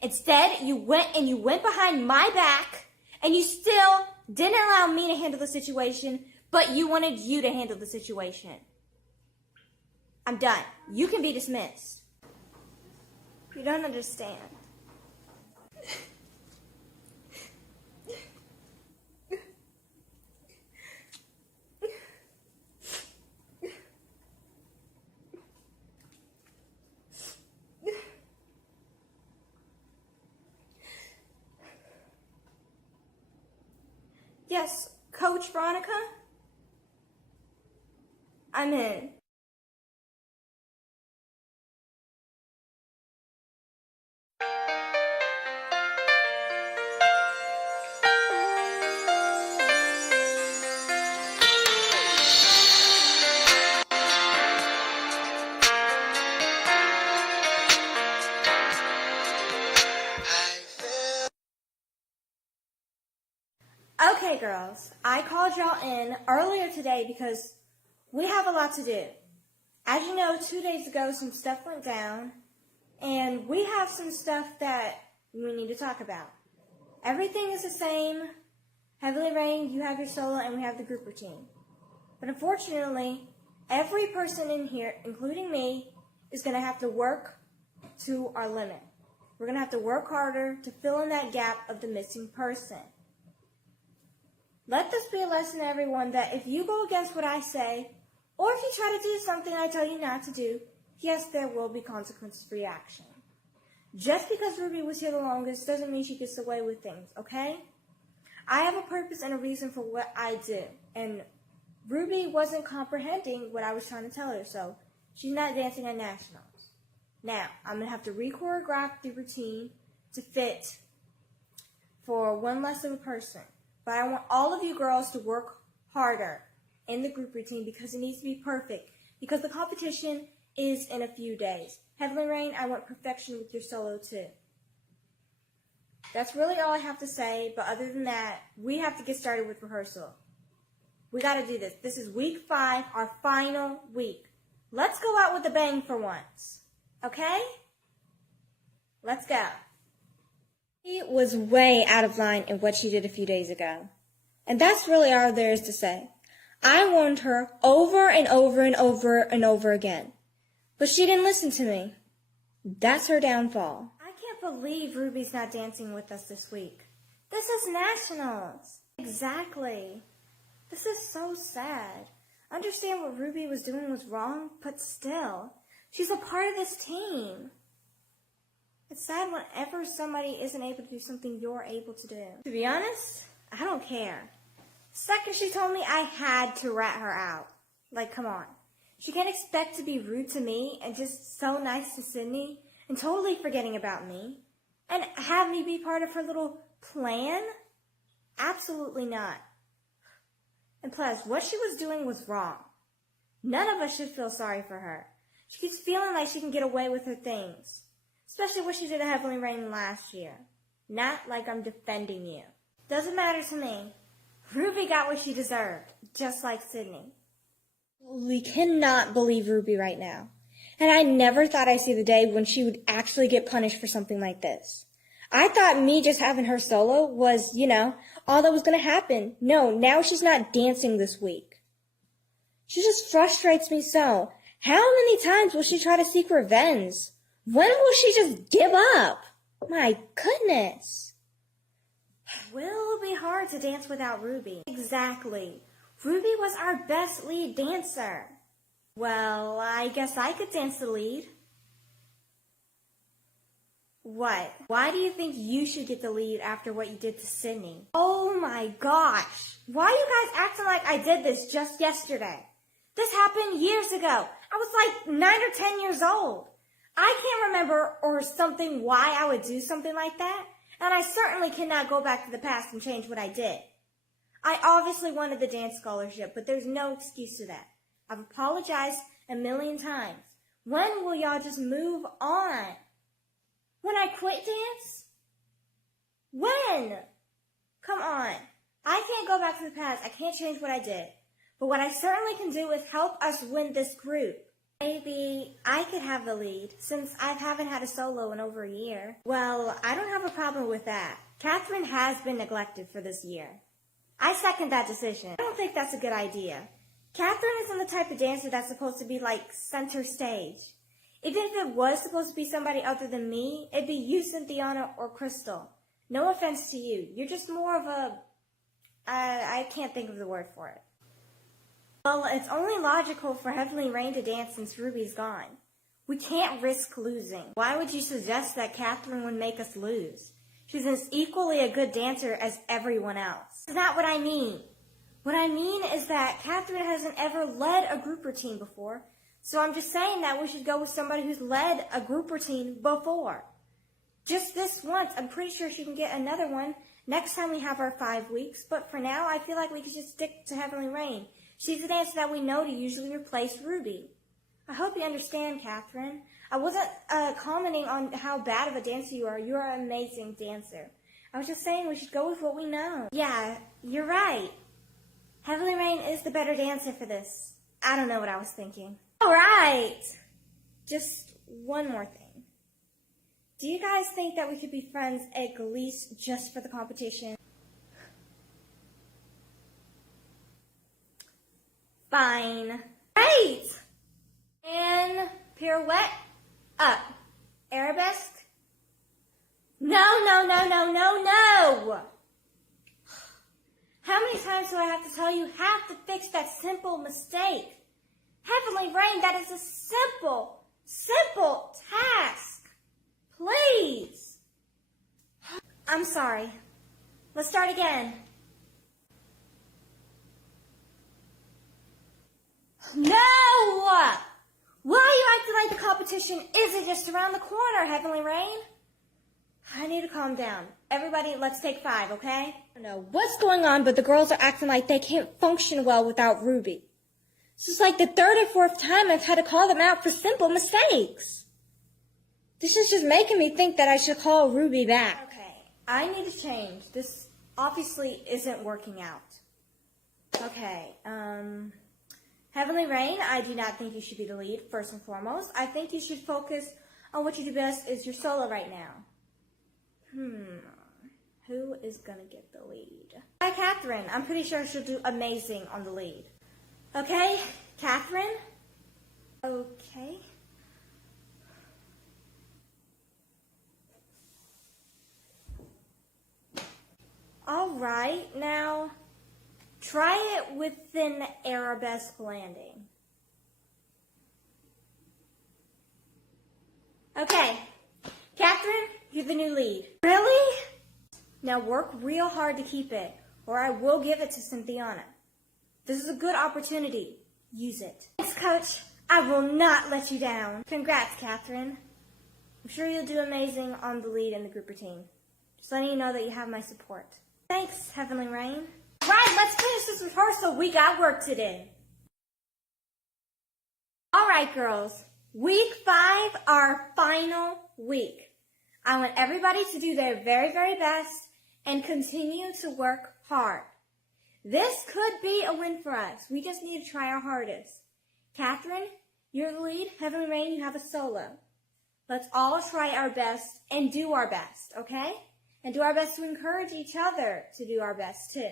Instead, you went behind my back and you still didn't allow me to handle the situation, but you wanted you to handle the situation. I'm done. You can be dismissed. You don't understand. Yes, Coach Veronica? I'm in. I Okay, girls, I called y'all in earlier today because we have a lot to do. As you know, 2 days ago, some stuff went down, and we have some stuff that we need to talk about. Everything is the same. Heavenly Rain, you have your solo, and we have the group routine. But unfortunately, every person in here, including me, is going to have to work to our limit. We're going to have to work harder to fill in that gap of the missing person. Let this be a lesson to everyone that if you go against what I say, or if you try to do something I tell you not to do, yes, there will be consequences for your action. Just because Ruby was here the longest doesn't mean she gets away with things, okay? I have a purpose and a reason for what I do, and Ruby wasn't comprehending what I was trying to tell her, so she's not dancing at Nationals. Now, I'm going to have to re-choreograph the routine to fit for one less of a person. But I want all of you girls to work harder in the group routine because it needs to be perfect. Because the competition is in a few days. Heavenly Rain, I want perfection with your solo too. That's really all I have to say. But other than that, we have to get started with rehearsal. We got to do this. This is week 5, our final week. Let's go out with a bang for once. Okay? Let's go. She was way out of line in what she did a few days ago. And that's really all there is to say. I warned her over and over and over and over again. But she didn't listen to me. That's her downfall. I can't believe Ruby's not dancing with us this week. This is Nationals. Exactly. This is so sad. I understand what Ruby was doing was wrong, but still, she's a part of this team. It's sad whenever somebody isn't able to do something you're able to do. To be honest, I don't care. The second she told me, I had to rat her out. Like, come on. She can't expect to be rude to me and just so nice to Sydney and totally forgetting about me and have me be part of her little plan? Absolutely not. And plus, what she was doing was wrong. None of us should feel sorry for her. She keeps feeling like she can get away with her things. Especially what she did at Heavenly Rain last year. Not like I'm defending you. Doesn't matter to me. Ruby got what she deserved, just like Sydney. We cannot believe Ruby right now. And I never thought I'd see the day when she would actually get punished for something like this. I thought me just having her solo was, all that was going to happen. No, now she's not dancing this week. She just frustrates me so. How many times will she try to seek revenge? When will she just give up? My goodness. Will it be hard to dance without Ruby? Exactly. Ruby was our best lead dancer. Well, I guess I could dance the lead. What? Why do you think you should get the lead after what you did to Sydney? Oh my gosh. Why are you guys acting like I did this just yesterday? This happened years ago. I was like 9 or 10 years old. I can't remember or something why I would do something like that, and I certainly cannot go back to the past and change what I did. I obviously wanted the dance scholarship, but there's no excuse to that. I've apologized a million times. When will y'all just move on? When I quit dance? When? Come on. I can't go back to the past. I can't change what I did. But what I certainly can do is help us win this group. Maybe I could have the lead, since I haven't had a solo in over a year. Well, I don't have a problem with that. Catherine has been neglected for this year. I second that decision. I don't think that's a good idea. Catherine isn't the type of dancer that's supposed to be like center stage. Even if it was supposed to be somebody other than me, it'd be you, Cynthiana, or Crystal. No offense to you. You're just more of a... I can't think of the word for it. Well, it's only logical for Heavenly Rain to dance since Ruby's gone. We can't risk losing. Why would you suggest that Catherine would make us lose? She's as equally a good dancer as everyone else. That's not what I mean. What I mean is that Catherine hasn't ever led a group routine before, so I'm just saying that we should go with somebody who's led a group routine before. Just this once. I'm pretty sure she can get another one next time we have our 5 weeks, but for now, I feel like we could just stick to Heavenly Rain. She's the dancer that we know to usually replace Ruby. I hope you understand, Catherine. I wasn't commenting on how bad of a dancer you are. You are an amazing dancer. I was just saying we should go with what we know. Yeah, you're right. Heavenly Rain is the better dancer for this. I don't know what I was thinking. All right. Just one more thing. Do you guys think that we could be friends at least just for the competition? Fine. Right! And pirouette up. Arabesque. No. How many times do I have to tell you have to fix that simple mistake? Heavenly Rain, that is a simple task. Please. I'm sorry. Let's start again. No! Why are you acting like the competition isn't just around the corner, Heavenly Rain? I need to calm down. Everybody, let's take 5, okay? I don't know what's going on, but the girls are acting like they can't function well without Ruby. This is like the 3rd or 4th time I've had to call them out for simple mistakes. This is just making me think that I should call Ruby back. Okay, I need to change. This obviously isn't working out. Okay, Heavenly Rain, I do not think you should be the lead, first and foremost. I think you should focus on what you do best is your solo right now. Who is gonna get the lead? Hi, Catherine. I'm pretty sure she'll do amazing on the lead. Okay, Catherine? Okay. All right, now try it with an arabesque landing. Okay, Catherine, you're the new lead. Really? Now work real hard to keep it, or I will give it to Cynthiana. This is a good opportunity. Use it. Thanks, Coach. I will not let you down. Congrats, Catherine. I'm sure you'll do amazing on the lead in the group routine. Just letting you know that you have my support. Thanks, Heavenly Rain. Right, let's finish this rehearsal. We got work to do. All right, girls. Week 5, our final week. I want everybody to do their very, very best and continue to work hard. This could be a win for us. We just need to try our hardest. Catherine, you're the lead. Heavenly Rain, you have a solo. Let's all try our best and do our best, okay? And do our best to encourage each other to do our best, too.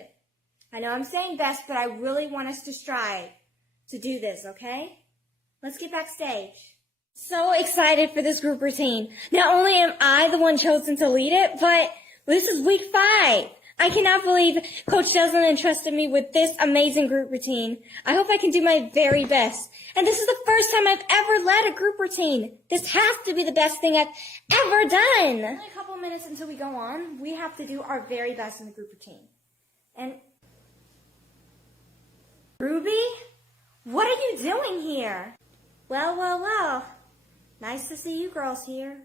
I know I'm saying best, but I really want us to strive to do this, okay? Let's get backstage. So excited for this group routine. Not only am I the one chosen to lead it, but this is week 5. I cannot believe Coach Jeslyn entrusted me with this amazing group routine. I hope I can do my very best. And this is the first time I've ever led a group routine. This has to be the best thing I've ever done. Only a couple minutes until we go on. We have to do our very best in the group routine. And Ruby, what are you doing here? Well. Nice to see you girls here.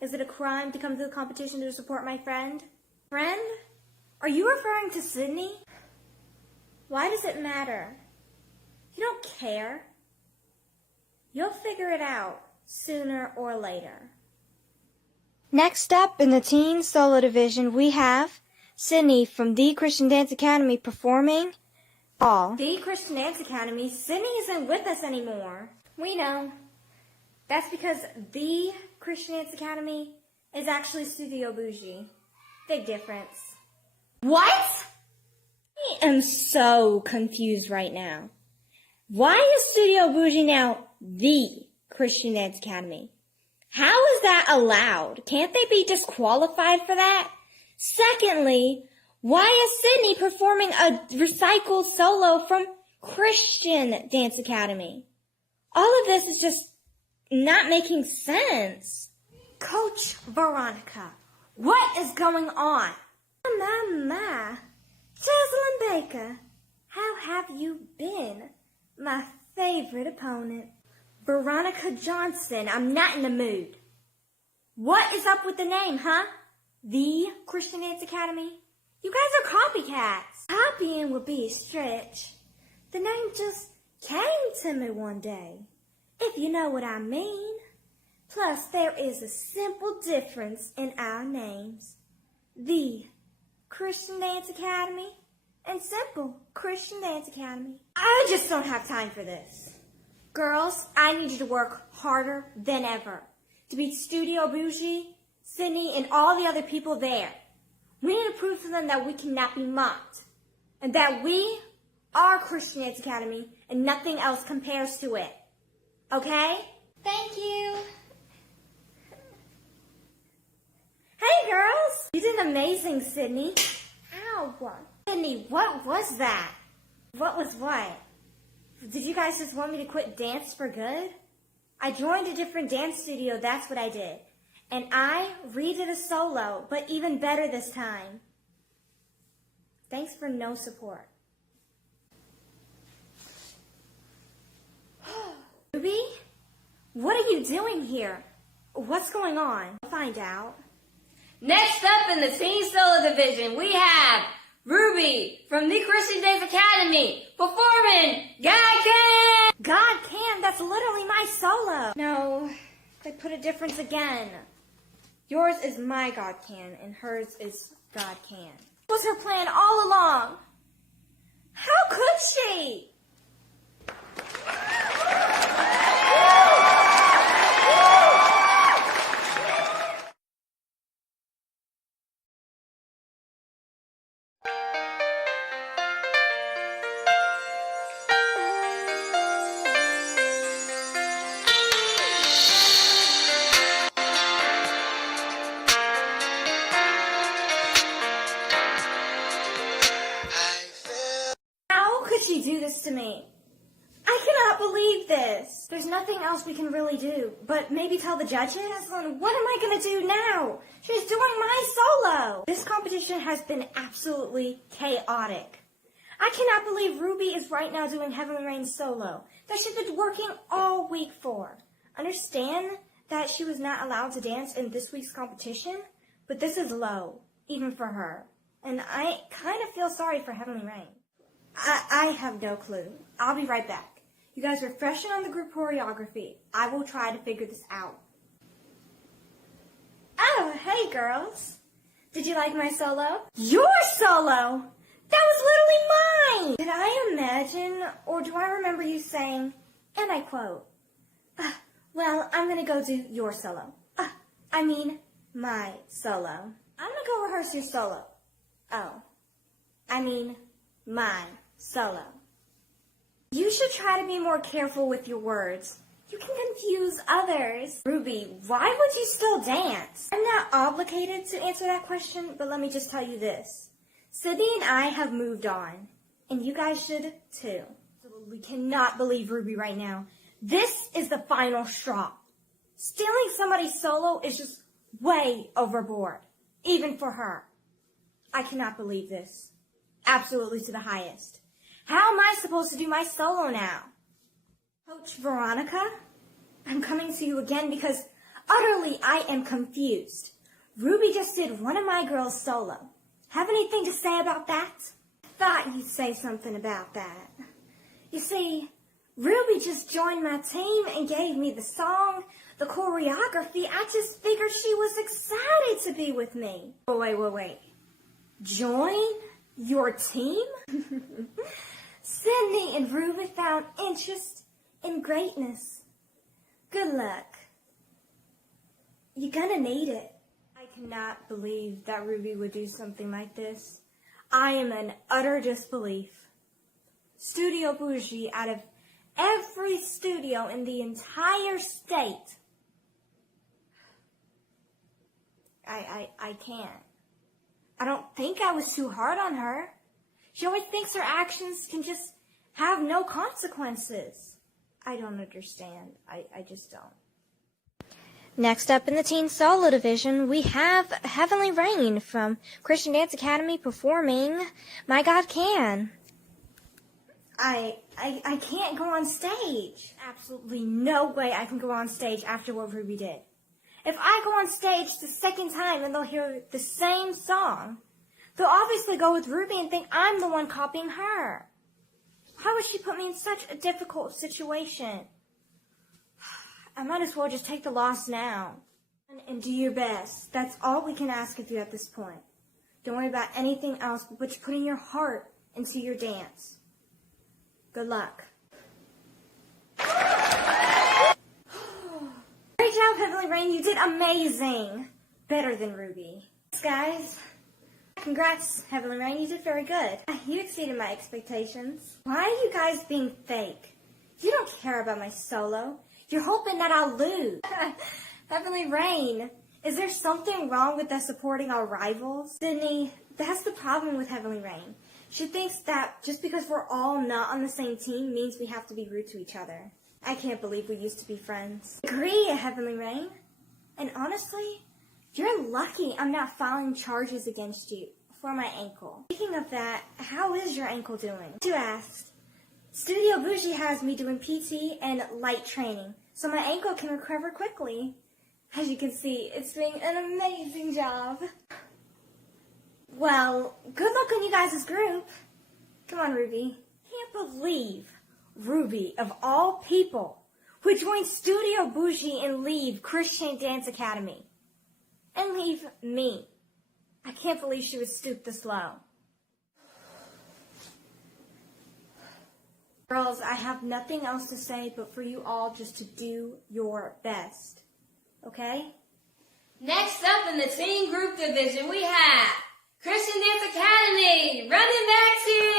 Is it a crime to come to the competition to support my friend? Friend? Are you referring to Sydney? Why does it matter? You don't care. You'll figure it out sooner or later. Next up in the teen solo division, we have Sydney from The Christian Dance Academy performing All. The Christian Dance Academy? Sydney isn't with us anymore. We know. That's because The Christian Dance Academy is actually Studio Bougie. Big difference. What? I am so confused right now. Why is Studio Bougie now The Christian Dance Academy? How is that allowed? Can't they be disqualified for that? Secondly, why is Sydney performing a recycled solo from Christian Dance Academy? All of this is just not making sense. Coach Veronica, what is going on? My. Jeslyn Baker, how have you been? My favorite opponent. Veronica Johnson, I'm not in the mood. What is up with the name, huh? The Christian Dance Academy? You guys are copycats. Copying would be a stretch. The name just came to me one day, if you know what I mean. Plus, there is a simple difference in our names. the Christian Dance Academy and Simple Christian Dance Academy. I just don't have time for this. Girls, I need you to work harder than ever to beat Studio Bougie, Sydney, and all the other people there. We need to prove to them that we cannot be mocked and that we are Christian Dance Academy and nothing else compares to it. Okay? Thank you. Hey, girls! You did amazing, Sydney. Ow. Sydney, what was that? What was what? Did you guys just want me to quit dance for good? I joined a different dance studio, that's what I did. And I redid a solo, but even better this time. Thanks for no support. Ruby? What are you doing here? What's going on? I'll find out. Next up in the teen solo division, we have Ruby from the Christian Dance Academy performing God Can! God Can? That's literally my solo. No, they put a difference again. Yours is my God Can, and hers is God Can. That was her plan all along. How could she? How could she do this to me? I cannot believe this. There's nothing else we can really do, but maybe tell the judges? And what am I going to do now? She's doing my solo. This competition has been absolutely chaotic. I cannot believe Ruby is right now doing Heavenly Rain's solo that she's been working all week for. Understand that she was not allowed to dance in this week's competition, but this is low, even for her. And I kind of feel sorry for Heavenly Rain. I have no clue. I'll be right back. You guys are freshen on the group choreography. I will try to figure this out. Oh, hey girls. Did you like my solo? Your solo? That was literally mine! Did I imagine, or do I remember you saying, and I quote, well, I'm gonna go do your solo. I mean, my solo. I'm gonna go rehearse your solo. Oh, I mean, my solo. You should try to be more careful with your words. You can confuse others. Ruby, why would you still dance? I'm not obligated to answer that question, but let me just tell you this. Sydney and I have moved on, and you guys should too. We cannot believe Ruby right now. This is the final straw. Stealing somebody's solo is just way overboard, even for her. I cannot believe this. Absolutely to the highest. How am I supposed to do my solo now? Coach Veronica, I'm coming to you again because utterly I am confused. Ruby just did one of my girls' solo. Have anything to say about that? I thought you'd say something about that. You see, Ruby just joined my team and gave me the song, the choreography. I just figured she was excited to be with me. Oh, wait. Join your team? Sydney and Ruby found interest in greatness. Good luck. You're gonna need it. I cannot believe that Ruby would do something like this. I am in utter disbelief. Studio Bougie, out of every studio in the entire state, I can't. I don't think I was too hard on her. She always thinks her actions can just have no consequences. I don't understand. I just don't. Next up in the teen solo division, we have Heavenly Rain from Christian Dance Academy performing My God Can. I can't go on stage. Absolutely no way I can go on stage after what Ruby did. If I go on stage the second time and they'll hear the same song, they'll obviously go with Ruby and think I'm the one copying her. How would she put me in such a difficult situation? I might as well just take the loss now. And do your best. That's all we can ask of you at this point. Don't worry about anything else but putting your heart into your dance. Good luck. Great job, Heavenly Rain. You did amazing. Better than Ruby. Thanks, guys. Congrats, Heavenly Rain. You did very good. You exceeded my expectations. Why are you guys being fake? You don't care about my solo. You're hoping that I'll lose. Heavenly Rain, is there something wrong with us supporting our rivals? Sydney, that's the problem with Heavenly Rain. She thinks that just because we're all not on the same team means we have to be rude to each other. I can't believe we used to be friends. Agree, Heavenly Rain. And honestly, you're lucky I'm not filing charges against you for my ankle. Speaking of that, how is your ankle doing? You asked. Studio Bougie has me doing PT and light training, so my ankle can recover quickly. As you can see, it's doing an amazing job. Well, good luck on you guys' group. Come on, Ruby. Can't believe Ruby, of all people, would join Studio Bougie and leave Christian Dance Academy. And leave me. I can't believe she would stoop this low. Girls, I have nothing else to say but for you all just to do your best. Okay? Next up in the teen group division, we have Christian Dance Academy, running back to you.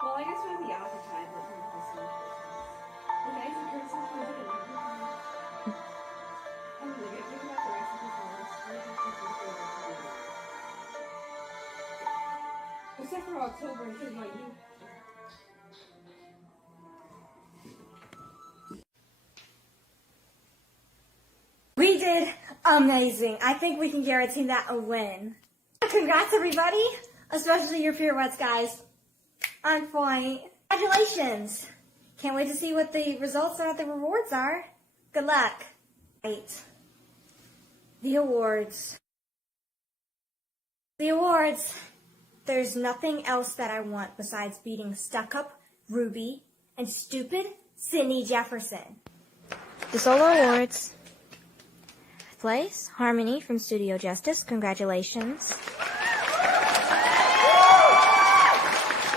Well, I guess maybe advertise it from this one. The guys and girls are really good. I'm really good. Think about the rest of the songs. Except for October and Kids Like You. We did amazing. I think we can guarantee that a win. Congrats, everybody, especially your pirouettes, guys. On point. Congratulations. Can't wait to see what the results and what the rewards are. Good luck. Right. The awards. The awards. There's nothing else that I want besides beating stuck-up Ruby and stupid Sydney Jefferson. The solo awards. Place, Harmony from Studio Justice. Congratulations.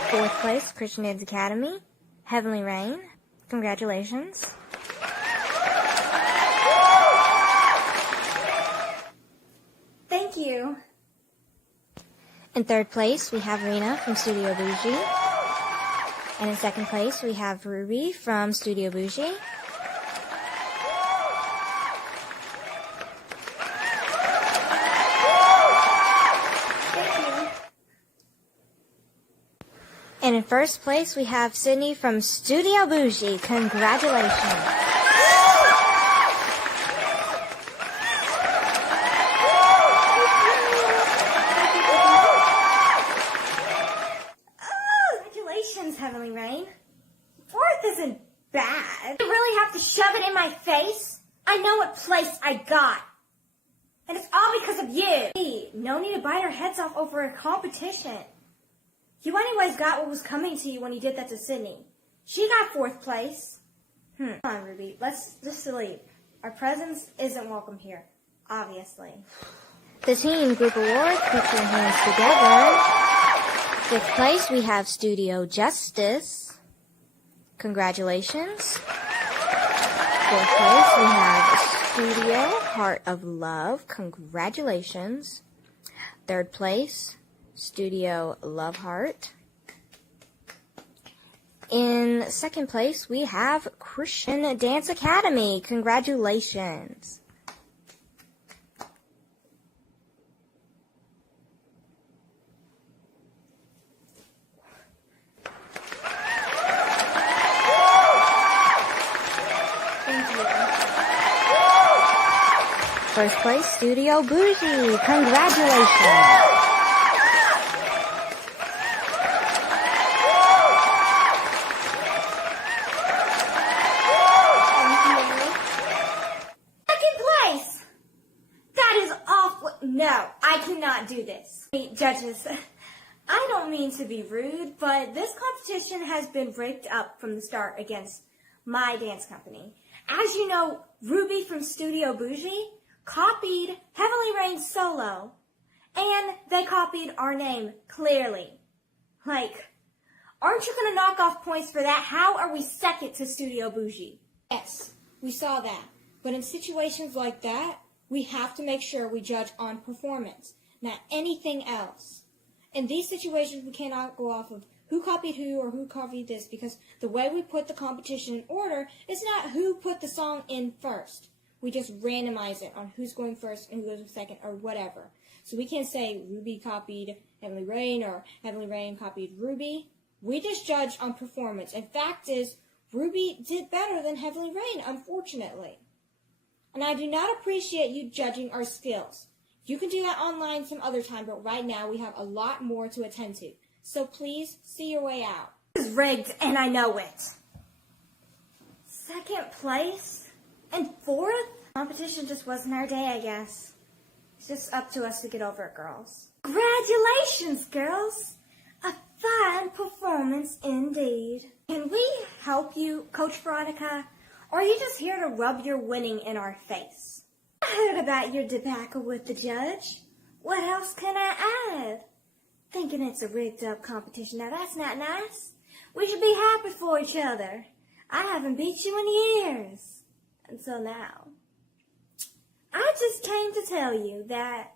Fourth place, Christian Dance Academy. Heavenly Rain. Congratulations. Thank you. In third place, we have Rena from Studio Bougie. And in second place, we have Ruby from Studio Bougie. And in first place, we have Sydney from Studio Bougie. Congratulations. Congratulations, Heavenly Rain. Fourth isn't bad. You really have to shove it in my face? I know what place I got. And it's all because of you. Hey, no need to bite our heads off over a competition. You anyways got what was coming to you when you did that to Sydney. She got fourth place. Come on, Ruby. Let's just sleep. Our presence isn't welcome here, obviously. The Teen Group Awards, put your hands together. Fifth place, we have Studio Justice. Congratulations. Fourth place, we have Studio Heart of Love. Congratulations. Third place, Studio Love Heart. In second place, we have Christian Dance Academy. Congratulations. Thank you. First place, Studio Bougie. Congratulations. No, I cannot do this. Judges, I don't don't mean to be rude, but this competition has been rigged up from the start against my dance company. As you know, Ruby from Studio Bougie copied Heavenly Rain's solo, and they copied our name clearly. Like, aren't you going to knock off points for that? How are we second to Studio Bougie? Yes, we saw that. But in situations like that, we have to make sure we judge on performance, not anything else. In these situations, we cannot go off of who copied who or who copied this, because the way we put the competition in order is not who put the song in first. We just randomize it on who's going first and who goes second or whatever. So we can't say Ruby copied Heavenly Rain or Heavenly Rain copied Ruby. We just judge on performance. And fact is, Ruby did better than Heavenly Rain, unfortunately. And I do not appreciate you judging our skills. You can do that online some other time, but right now we have a lot more to attend to. So please, see your way out. This is rigged, and I know it. Second place? And fourth? Competition just wasn't our day, I guess. It's just up to us to get over it, girls. Congratulations, girls! A fine performance indeed. Can we help you, Coach Veronica? Or are you just here to rub your winning in our face? I heard about your debacle with the judge. What else can I add? Thinking it's a rigged up competition. Now that's not nice. We should be happy for each other. I haven't beat you in years. Until now. I just came to tell you that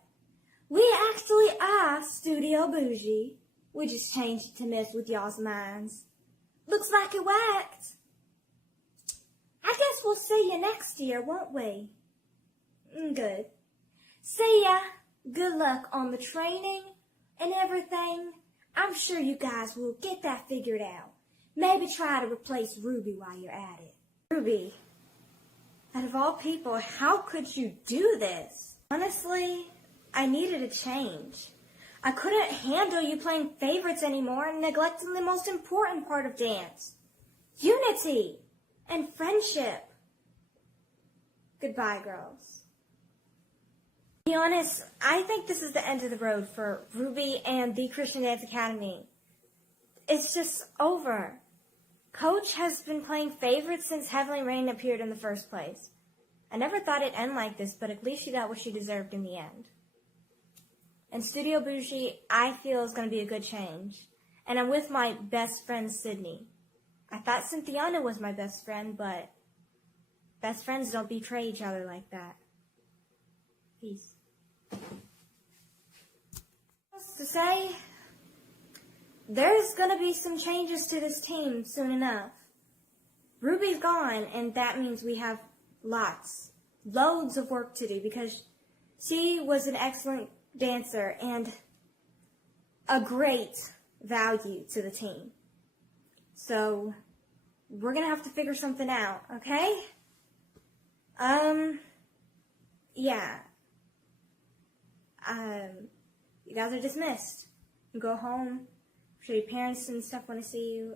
we actually are Studio Bougie. We just changed it to mess with y'all's minds. Looks like it worked. I guess we'll see you next year, won't we? Good. See ya. Good luck on the training and everything. I'm sure you guys will get that figured out. Maybe try to replace Ruby while you're at it. Ruby, out of all people, how could you do this? Honestly, I needed a change. I couldn't handle you playing favorites anymore and neglecting the most important part of dance. Unity and friendship. Goodbye, girls. To be honest, I think this is the end of the road for Ruby and the Christian Dance Academy. It's just over. Coach has been playing favorites since Heavenly Rain appeared in the first place. I never thought it'd end like this, but at least she got what she deserved in the end. And Studio Bougie, I feel, is going to be a good change. And I'm with my best friend, Sydney. I thought Cynthiana was my best friend, but best friends don't betray each other like that. Peace. To say, there's going to be some changes to this team soon enough. Ruby's gone, and that means we have loads of work to do, because she was an excellent dancer and a great value to the team. So, we're going to have to figure something out, okay? Yeah. You guys are dismissed. You go home. I'm sure your parents and stuff want to see you.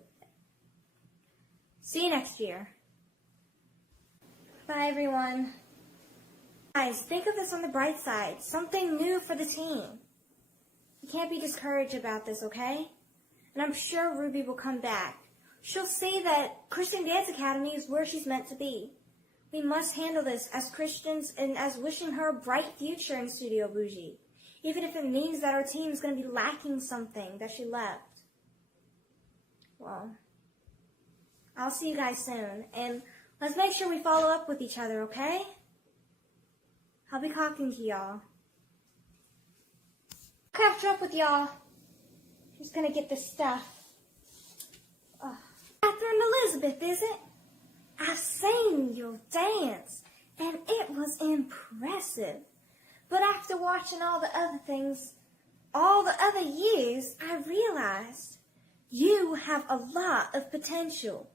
See you next year. Bye, everyone. Guys, think of this on the bright side. Something new for the team. You can't be discouraged about this, okay? And I'm sure Ruby will come back. She'll see that Christian Dance Academy is where she's meant to be. We must handle this as Christians and as wishing her a bright future in Studio Bougie, even if it means that our team is going to be lacking something that she left. Well, I'll see you guys soon, and let's make sure we follow up with each other, okay? I'll be talking to y'all. I'll catch up with y'all. Just gonna get this stuff. Catherine Elizabeth, is it? I've seen your dance, and it was impressive. But after watching all the other things, all the other years, I realized you have a lot of potential,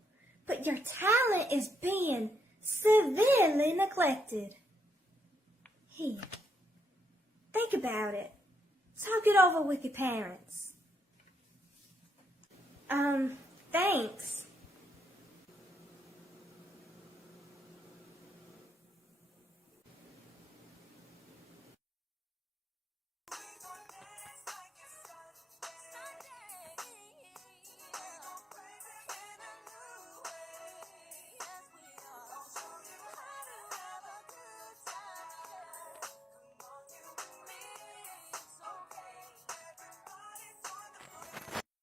but your talent is being severely neglected. Here, think about it. Talk it over with your parents. Thanks.